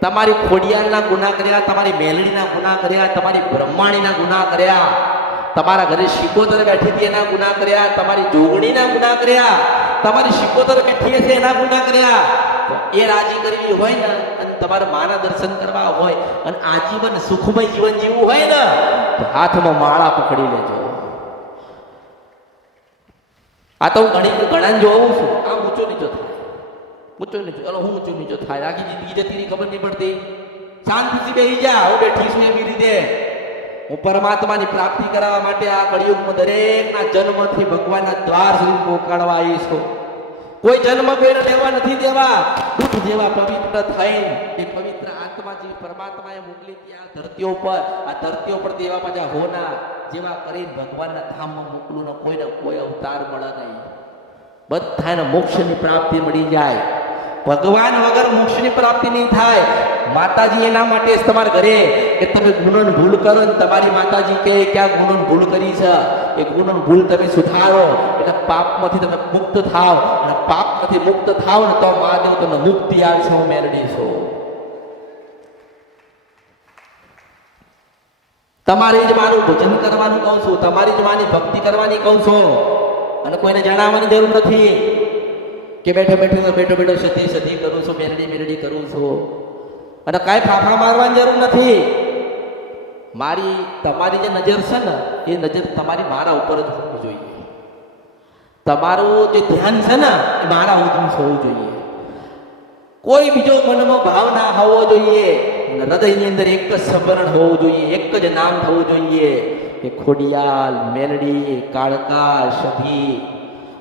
તમારી ખોડિયાલના ગુના કર્યા, તમારી મેલડીના ગુના કર્યા, તમારી બ્રહ્માણીના ગુના કર્યા, તમારા ઘરે શિકોતર બેઠી હતી એના ગુના કર્યા, તમારી જોગણીના ગુના કર્યા, તમારી શિકોતર બેઠી હશે એના ગુના કર્યા. એ રાજી કરવી હોય ને અને તમારા માના દર્શન કરવા હોય અને આજીવન સુખમય જીવન જીવવું હોય ને તો હાથમાં માળા પકડી લેજો. આ તો હું ઘણા જોઉં છું, આમ ઊંચો નીચો થાય, ઊંચો નીચો, ચલો હું ઊંચો નીચો થાય, આખી જિંદગી જતી ખબર નહીં પડતી. શાંતિથી બેસી જા, હું બેઠી છું એવી રીતે. હું પરમાત્માની પ્રાપ્તિ કરાવવા માટે આ કળિયુગમાં દરેકના જન્મથી ભગવાનના દ્વાર સુધી પહોંચાડવા આવી છું. કોઈ જન્મ બેન લેવા નથી દેવા. દૂધ જેવા પવિત્ર થઈને એ પવિત્ર આત્મા જે પરમાત્માએ મોકલી ત્યાં ધરતીઓ પર, આ ધરતીઓ પર દેવા પાછા હોના જેવા કરીને ભગવાનના ધામમાં મોકલું ને કોઈને કોઈ અવતાર મળે નહીં. બધાને મોક્ષની પ્રાપ્તિ મળી જાય. ભગવાન વગર મોક્ષની પ્રાપ્તિ નહીં થાય. માતાજી એના માટે જ તમારા ઘરે કે તમે ગુણોની ભૂલ કરો ને તમારી માતાજી કે ક્યાં ગુણોની ભૂલ કરી છે એ ગુણોની ભૂલ તમે સુધારો એટલે પાપમાંથી તમે મુક્ત થાવ. અને પાપમાંથી મુક્ત થાવ ને તો મહાદેવ તમને મુક્તિ આવશે. હું મેળવી છું. તમારે જ મારું ભજન કરવાનું કહું છું, તમારી જ માની ભક્તિ કરવાની કહું છું. અને કોઈને જણાવવાની જરૂર નથી કે બેઠો સતી કરું છું, મેરડી કરું છું. અને કાંઈ ફાફા મારવાની જરૂર નથી. તમારી જે નજર છે ને એ નજર તમારી મારા ઉપર જ હોવું જોઈએ. તમારું જે ધ્યાન છે ને એ મારા ઉપર હોવું જોઈએ. કોઈ બીજો મનમાં ભાવ ના હોવો જોઈએ. હૃદયની અંદર એક જ સ્મરણ હોવું જોઈએ, એક જ નામ થવું જોઈએ કે ખોડિયાલ, મેલડી, કાળકા, સભી.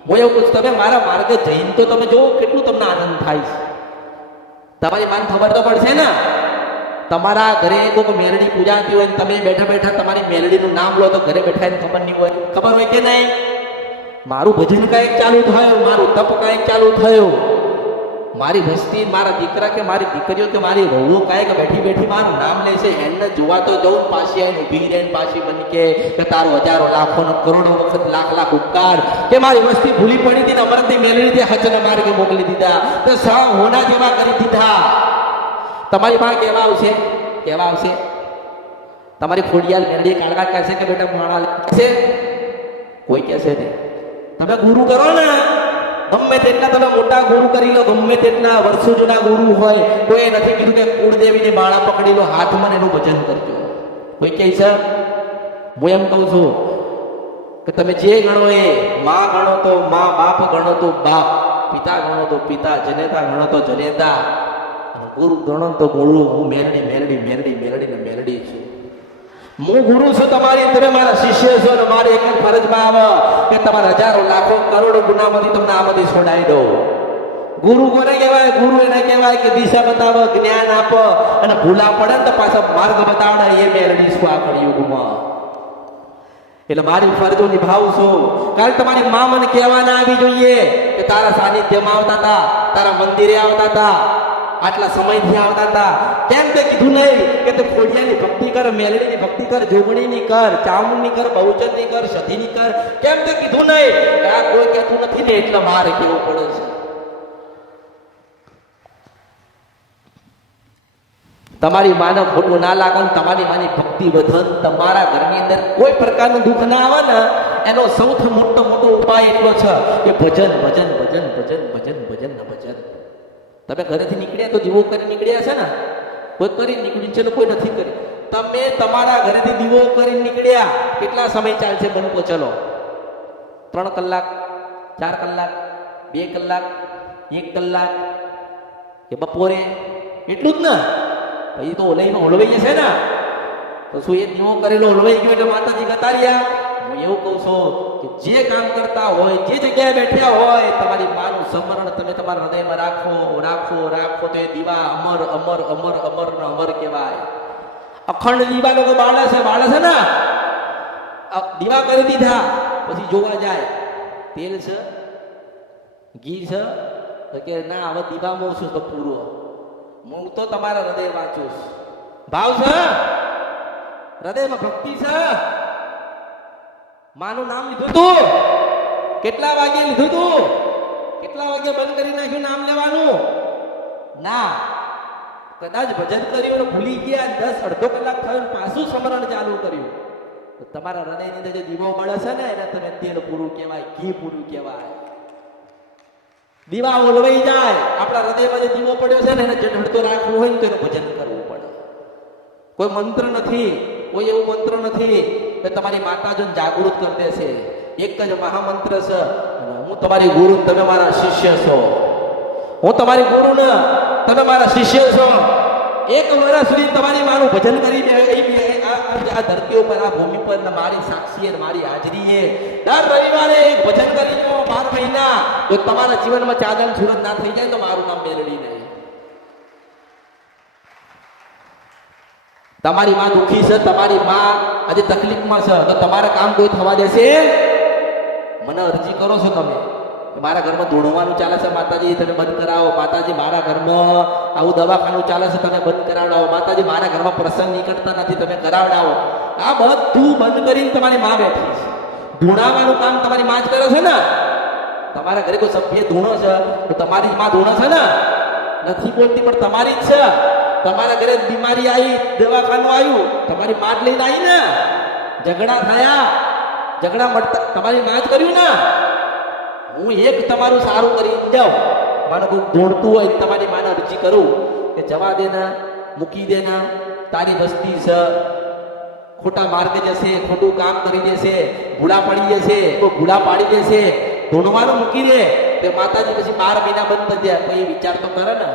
હું એવું પૂછું, તમે મારા માર્ગે જઈને તો તમે જોવો કેટલું તમને આનંદ થાય છે. તમારી માન ખબર તો પડશે ને. તમારા ઘરે કોઈ મેલડી પૂજાતી હોય તમે બેઠા બેઠા તમારી મેલડીનું નામ લો તો ઘરે બેઠા એને ખબર નહીં હોય. ખબર હોય કે નહીં? મારું ભજન કાંઈક ચાલુ થયું, મારું તપ કાંઈક ચાલુ થયું, મારી વસ્તી, મારા દીકરા કે મારી દીકરીઓ કે મારી વહુઓ કાંઈક બેઠી બેઠી મારું નામ લે છે. એને જોવા તો જવું, પાછી આવીને ઊભી રહીને પાછી બની કે તારો હજારો લાખો ને કરોડો વખત લાખ ઉપકાર કે મારી વસ્તી ભૂલી પડી હતી ને અમરથી મેળવી હચના માર્ગે મોકલી દીધા, તો સા હોના જેવા કરી દીધા. તમારી માં કેવા આવશે? તમારી ખોડિયાલ મેળડી કાળકા કહેશે કે બેટા માણા છે? કોઈ કહેશે નહીં. તમે ગુરુ કરો ને, ગમે તેટલા તમે મોટા ગુરુ કરી લો, ગમે તેટલા વર્ષો જૂના ગુરુ હોય, કોઈ નથી કીધું કે કુળદેવીની માળા પકડી લો હાથમાં એનું ભજન કરજો. કોઈ કહે છે? હું એમ કહું છું કે તમે જે ગણો એ, માં ગણો તો માં, બાપ ગણો તો બાપ, પિતા ગણો તો પિતા, જનેતા ગણો તો જનેતા, ગુરુ ગણો તો ગુરુ. હું મેલડી છું. હું ગુરુ છું તમારી, તમે મારા શિષ્ય છો ને મારે એક જ ફરજમાં આવે કે તમારા હજારો લાખો કરોડો ગુનામાંથી તમને આમાંથી છોડાવી દો. ગુરુ કોને કહેવાય? ગુરુ એને કહેવાય કે દિશા બતાવો, જ્ઞાન આપો, અને ભૂલા પડે ને તો પાછો માર્ગ બતાવડે. એ મેળવી છું આ કળિયુગમાં. એટલે મારી ફરજો નિભાવું છું. કારણ તમારી મા મને કહેવા ના આવી જોઈએ કે તારા સાનિધ્યમાં આવતા હતા, તારા મંદિરે આવતા હતા, આટલા સમયથી આવતા હતા. કેમ તે કીધું નહીં કે તું ખોડિયાની ભક્તિ કર, મેલડીની ભક્તિ કર, જોગણીની કર, ચામુંડની કર, બહુચરની કર, સધીની કર? કેમ તે કીધું નહીં? આ કોઈ કહેતું નથી ને એટલે મારે કેવું પડે છે. તમારી માને ખોટું ના લાગે, તમારી માની ભક્તિ વધે, તમારા ઘરની અંદર કોઈ પ્રકારનું દુઃખ ના આવે ને, એનો સૌથી મોટો ઉપાય એટલો છે કે ભજન. તમે ઘરેથી નીકળ્યા તો દીવો કરી નીકળ્યા છે ને? કોઈ કરી નીકળ્યું છે, કોઈ નથી કરી. તમે તમારા ઘરેથી દીવો કરી નીકળ્યા, કેટલા સમય ચાલશે બનકો? ચલો 3 કલાક, 4 કલાક, 2 કલાક, 1 કલાક કે બપોરે? એટલું જ ને. પછી તો ઓલવાઈ જશે ને. તો શું એ દીવો કરેલો ઓલવાઈ ગયો એટલે માતાજી ગતાર્યા? હું એવું કહું છું કે જે કામ કરતા હોય, જે જગ્યાએ બેઠ્યા હોય, તમારી માનું સ્મરણ તમે તમારા હૃદયમાં રાખો તો એ દીવા અમર કહેવાય. અખંડ દીવા લોકો બાળે છે ને. દીવા કરી દીધા પછી જોવા જાય તેલ છે, ઘી છે, તો કે ના હવે દીવામાં છું તો પૂરો. હું તો તમારા હૃદય વાંચું. ભાવ છે, હૃદયમાં ભક્તિ છે. માનું નામ લીધું તું, કેટલા વાગે લીધું તું? કેટલા વાગે બંધ કરી નાખ્યું નામ લેવાનું? ના, કદાચ ભજન કર્યું ને ભૂલી ગયા, 10 અડધો કલાક થયો પાછું સ્મરણ ચાલુ કર્યું, તો તમારા હૃદયની અંદર જે દીવો બળે છે ને એને તમે તેલ પૂરું કહેવાય, ઘી પૂરું કહેવાય. દીવા ઓલવાઈ જાય. આપણા હૃદયમાં જે દીવો પડ્યો છે ને એને જડતો રાખવું હોય ને તો એનું ભજન કરવું પડે. કોઈ મંત્ર નથી, કોઈ એવું મંત્ર નથી કે તમારી માતાજીને જાગૃત કરી દેશે. એક જ મહામંત્ર છે, હું તમારી ગુરુ, તમે મારા શિષ્ય છો. હું તમારી ગુરુ ને તમે મારા શિષ્ય છો. એક વર્ષ સુધી તમારી મારું ભજન કરી આ ધરતી ઉપર આ ભૂમિ પર મારી સાક્ષી મારી હાજરીએ દર રવિવારે એક ભજન કરી લો 12 મહિના. જો તમારા જીવનમાં ચાંદન સુરત ના થઈ જાય તો મારું નામ મેલડી નહીં. તમારી માં દુખી છે, તમારી માં આજે તકલીફમાં છે, તો તમારા કામ કોઈ થવા દેશે? મને અરજી કરો છો તમે, મારા ઘરમાં ધૂણવાનું ચાલે છે માતાજી તમે બંધ કરાવો. માતાજી મારા ઘરમાં આવું દવાખાનું ચાલે છે તમે બંધ કરાવડાવો. માતાજી મારા ઘરમાં પ્રસંગ નીકળતા નથી તમે કરાવડાવો. આ બધું બંધ કરીને તમારી માં બેઠી છે. ધૂણાવાનું કામ તમારી માં જ કરે છે ને. તમારા ઘરે કોઈ સભ્ય ધૂણો છે તો તમારી માં ધૂણો છે ને. નથી બોલતી પણ તમારી જ છે. તમારા ઘરે બીમારી આવી, દવાખાનું આવ્યું, તમારી માં જ લઈને આવી ને. ઝઘડા થયા, ઝઘડા મળતા તમારી માં જ કર્યું ને. હું એક તમારું સારું કરી જાઉં, મને કોઈ ધોળતું હોય તમારી માને અરજી કરું કે જવા દેના, મૂકી દેના, તારી વસ્તી છે, ખોટા માર્ગે જશે, ખોટું કામ કરી દેશે, ભૂલા પડી જશે, કોઈ ભૂલા પાડી દેશે, ધૂણવાનું મૂકી દે. તે માતાજી પછી 12 મહિના બંધ કરી દે. પછી વિચાર તો કરે ને,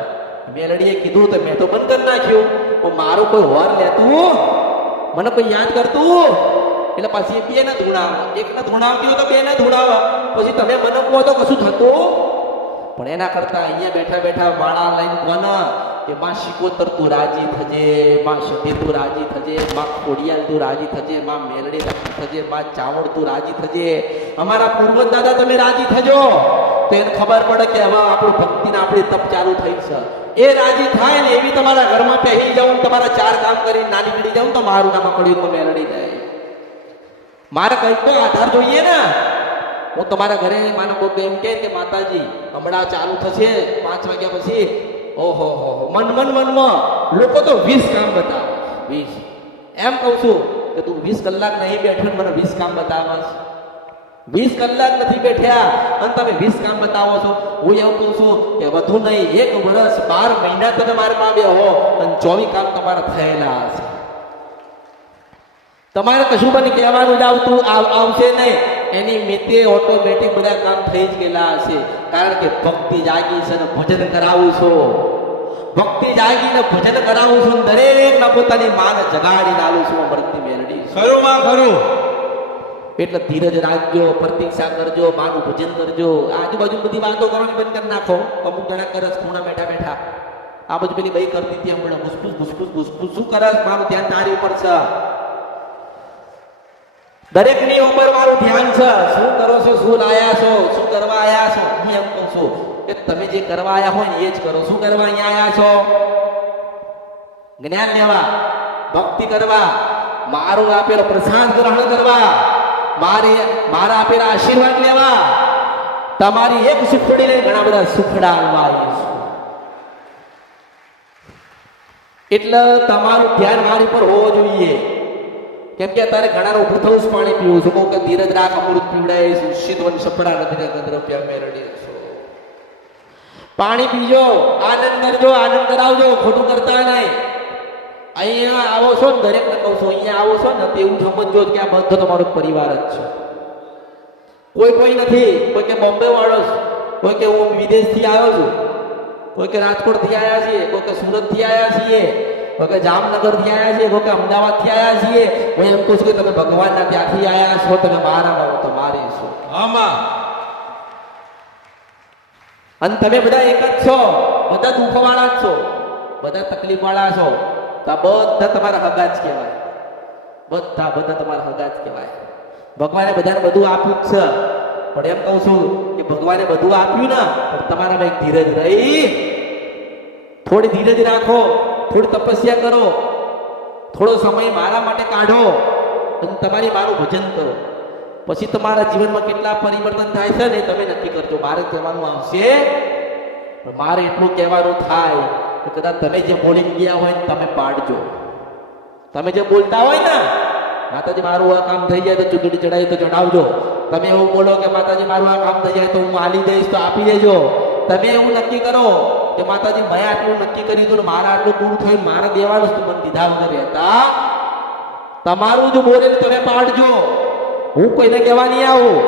મેલડીએ કીધું તો મેં તો બંધ કરી નાખ્યું. પણ મારું કોઈ વર લેતું, મને કોઈ યાદ કરતું, એટલે પછી બે ને ધૂણાવ, એકને ધૂણાવતી હોય તો બે ને ધૂણાવ. પછી તમે મને કહો તો કશું થતું. પણ એના કરતા અહીંયા બેઠા બેઠા માળા લઈને કોને કે માં શિકોતર તું રાજી થજે, માં શબી તું રાજી થજે, માં ખોડિયાલ તું રાજી થજે, માં મેલડી રાજી થજે, માં ચાવડ તું રાજી થજે. અમારા પૂર્વજ દાદા તમે રાજી થજો. તો એને ખબર પડે કે હવે આપણું ભક્તિને આપણી તપ ચાલુ થઈ છે. એ રાજી થાય ને એવી તમારા ઘરમાં પહેરી જાઉં, તમારા 4 કામ કરીને ના નીકળી જાઉં તો મારું નામ પડ્યું તો મેલડી જાય. મારે કંઈક તો આધાર જોઈએ ને. હું તમારા ઘરે માનો કોઈ એમ કે માતાજી હમણાં ચાલુ થશે 5 વાગ્યા પછી, ઓહો હો મનમાં લોકો તો 20 કામ બતાવે. 20 એમ કહું છું કે તું 20 કલાક નહીં બેઠો મને 20 કામ બતાવસ. 20 કલાક નથી બેઠ્યા અને તમે 20 કામ બતાવો છો. હું એવું કહું છું કે વધુ નહીં 1 વર્ષ 12 મહિના તમે મારે માં બેહો અને 24 કામ તમારા થયેલા હશે. તમારે કશું પણ કહેવાનું જ આવશે નહીં. એની મેતે ઓટોમેટિક બધા કામ થઈ જ ગયેલા હશે. કારણ કે ભક્તિ જાગી છે ને ભજન કરાવું છો. ભક્તિ જાગીને ભજન કરાવું છું, દરેકના પોતાની માને જગાડીને આલું છું. ભક્તિ મેલડી ખરું માં ખરું. એટલે ધીરજ રાખજો, પ્રતીક્ષા કરજો, માનું ભજન કરજો. આજુબાજુ બધી વાતો કરવાની બંધ કરી નાખો. અમુક જણા કરે ખૂણા બેઠા બેઠા આ બધું પેલી ભાઈ કરતી હતી હમણાં ઘુસપુસ શું કરે? મારું ધ્યાન તારી ઉપર છે. દરેકની ઉપર મારું ધ્યાન છે. શું કરો છો, શું લાયા છો, શું કરવા આવ્યા છો? હું એમ કહું છું કે તમે જે કરવા આવ્યા હોય ને એ જ કરો. શું કરવા અહીંયા આવ્યા છો? જ્ઞાન લેવા, ભક્તિ કરવા, મારું આપેલો પ્રસાદ ગ્રહણ કરવા, મારા આપેલા આશીર્વાદ લેવા. તમારી એક સુખડી ને ઘણા બધા સુખડા આવવા આવ્યા છું. એટલે તમારું ધ્યાન મારી પર હોવું જોઈએ. કેમ કે અત્યારે ઘણા ઉભું થવું જ પાણી પીવું છું. કહું કે ધીરજ રાખ, અમૃત પીવડાય, શીતવન સપડા નથી દ્રવ્ય મેળવી છો. પાણી પીજો, આનંદ કરજો, આનંદ કરાવજો, ખોટું કરતા નહીં. અહીંયા આવો છો ને, દરેકને કહું છું, અહીંયા આવો છો ને તેવું સમજજો કે આ બધો તમારો પરિવાર જ છે. કોઈ નથી. કોઈ કે બોમ્બે વાળો છે, કોઈ કે હું વિદેશથી આવ્યો છું, કોઈ કે રાજકોટથી આવ્યા છીએ, કોઈ કે સુરતથી આવ્યા છીએ, કોઈ કે જામનગરથી આવ્યા છીએ, કોઈ કે અમદાવાદથી આવ્યા છીએ. હું એમ કહું છું કે તમે ભગવાનના ત્યાંથી આવ્યા છો, તમે મારામાં તો મારે છો. આમાં અને તમે બધા એક જ છો, બધા દુઃખવાળા જ છો, બધા તકલીફવાળા છો. તો બધા તમારા હગા જ કહેવાય. બધા તમારા હગા જ કહેવાય. ભગવાને બધાને બધું આપ્યું જ છે. પણ એમ કહું છું કે ભગવાને બધું આપ્યું ને, પણ તમારામાં એક ધીરજ રહી. થોડી ધીરજ રાખો, થોડી તપસ્યા કરો, થોડો સમય મારા માટે કાઢો અને તમારી મારું ભજન કરો. પછી તમારા જીવનમાં કેટલા પરિવર્તન થાય છે ને તમે નક્કી કરજો. મારે કહેવાનું આવશે, પણ મારે એટલું કહેવાનું થાય કે કદાચ તમે જે બોલી ગયા હોય ને તમે પાડજો. તમે જે બોલતા હોય ને, માતાજી મારું આ કામ થઈ જાય તો ચૂંટણી ચડાવી તો ચડાવજો. તમે એવું બોલો કે માતાજી મારું આ કામ થઈ જાય તો હું આલી દઈશ તો આપી દેજો. તમે એવું નક્કી કરો કે માતાજી મેં આટલું નક્કી કર્યું હતું, મારા આટલું પૂરું થયું, મારે દેવાનું મને દીધા વગર રહેતા. તમારું જો બોલે તમે પાડજો. હું કોઈને કહેવા નહીં આવું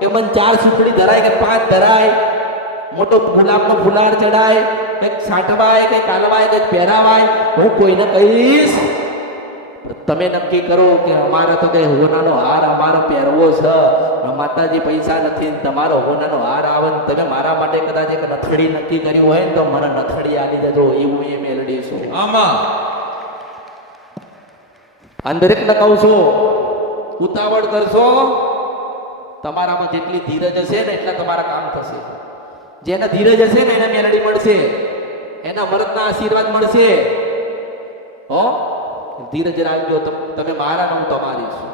કે મને 4 સુખડી ધરાય કે 5 ધરાય, મોટો ગુલાબનો ફુલાર ચડાય, કંઈક સાંટવાય, કંઈક કાલવાય, કંઈક પહેરાવાય, હું કોઈને કહીશ. તમે નક્કી કરો કે અમારે તો કઈ હોનાનો હાર અમારે પહેરવો છે, માતાજી પૈસા નથી ને તમારો હોનાનો હાર આવે ને તમે મારા માટે કદાચ એક નથડી નક્કી કર્યું હોય ને તો મને નથડી આલી દેજો, એવું એ મેળડી છું. આમાં દરેકને કહું છું, ઉતાવળ કરશો, તમારામાં જેટલી ધીરજ હશે ને એટલા તમારા કામ થશે. જેને ધીરજ હશે ને એને મેલડી મળશે, એના મરદના આશીર્વાદ મળશે. હો, ધીરજ રાખજો, તમે મારા ને હું તમારી છું.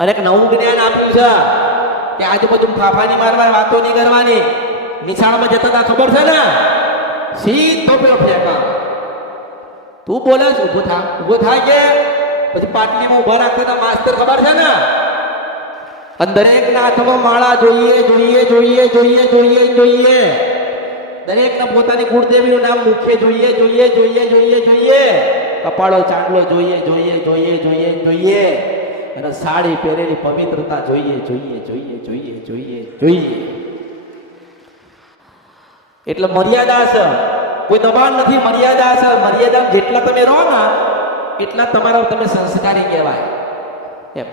અને એક નવું જ્ઞાન આપ્યું છે કે આજે બધું ફાફાની મારવાની વાતો નહીં કરવાની. નિશાળમાં જતા હતા ખબર છે ને, સીધો પેલો ફેંકા. તું બોલે છે, ઊભો થાય કે પછી પાટલીમાં ઉભા રાખતા માસ્તર ખબર છે ને. અને દરેકના હાથમાં માળા જોઈએ જોઈએ જોઈએ જોઈએ જોઈએ જોઈએ. દરેકને પોતાની કુળદેવીનું નામ મુખ્ય જોઈએ જોઈએ જોઈએ જોઈએ જોઈએ. કપાળો ચાંદલો જોઈએ જોઈએ જોઈએ જોઈએ જોઈએ. અને સાડી પહેરેલી પવિત્રતા જોઈએ જોઈએ જોઈએ જોઈએ જોઈએ જોઈએ. એટલે મર્યાદા છે, કોઈ દબાણ નથી, મર્યાદા છે. મર્યાદા જેટલા તમે રહો ને એટલા તમારા તમે સંસ્કારી કહેવાય એમ.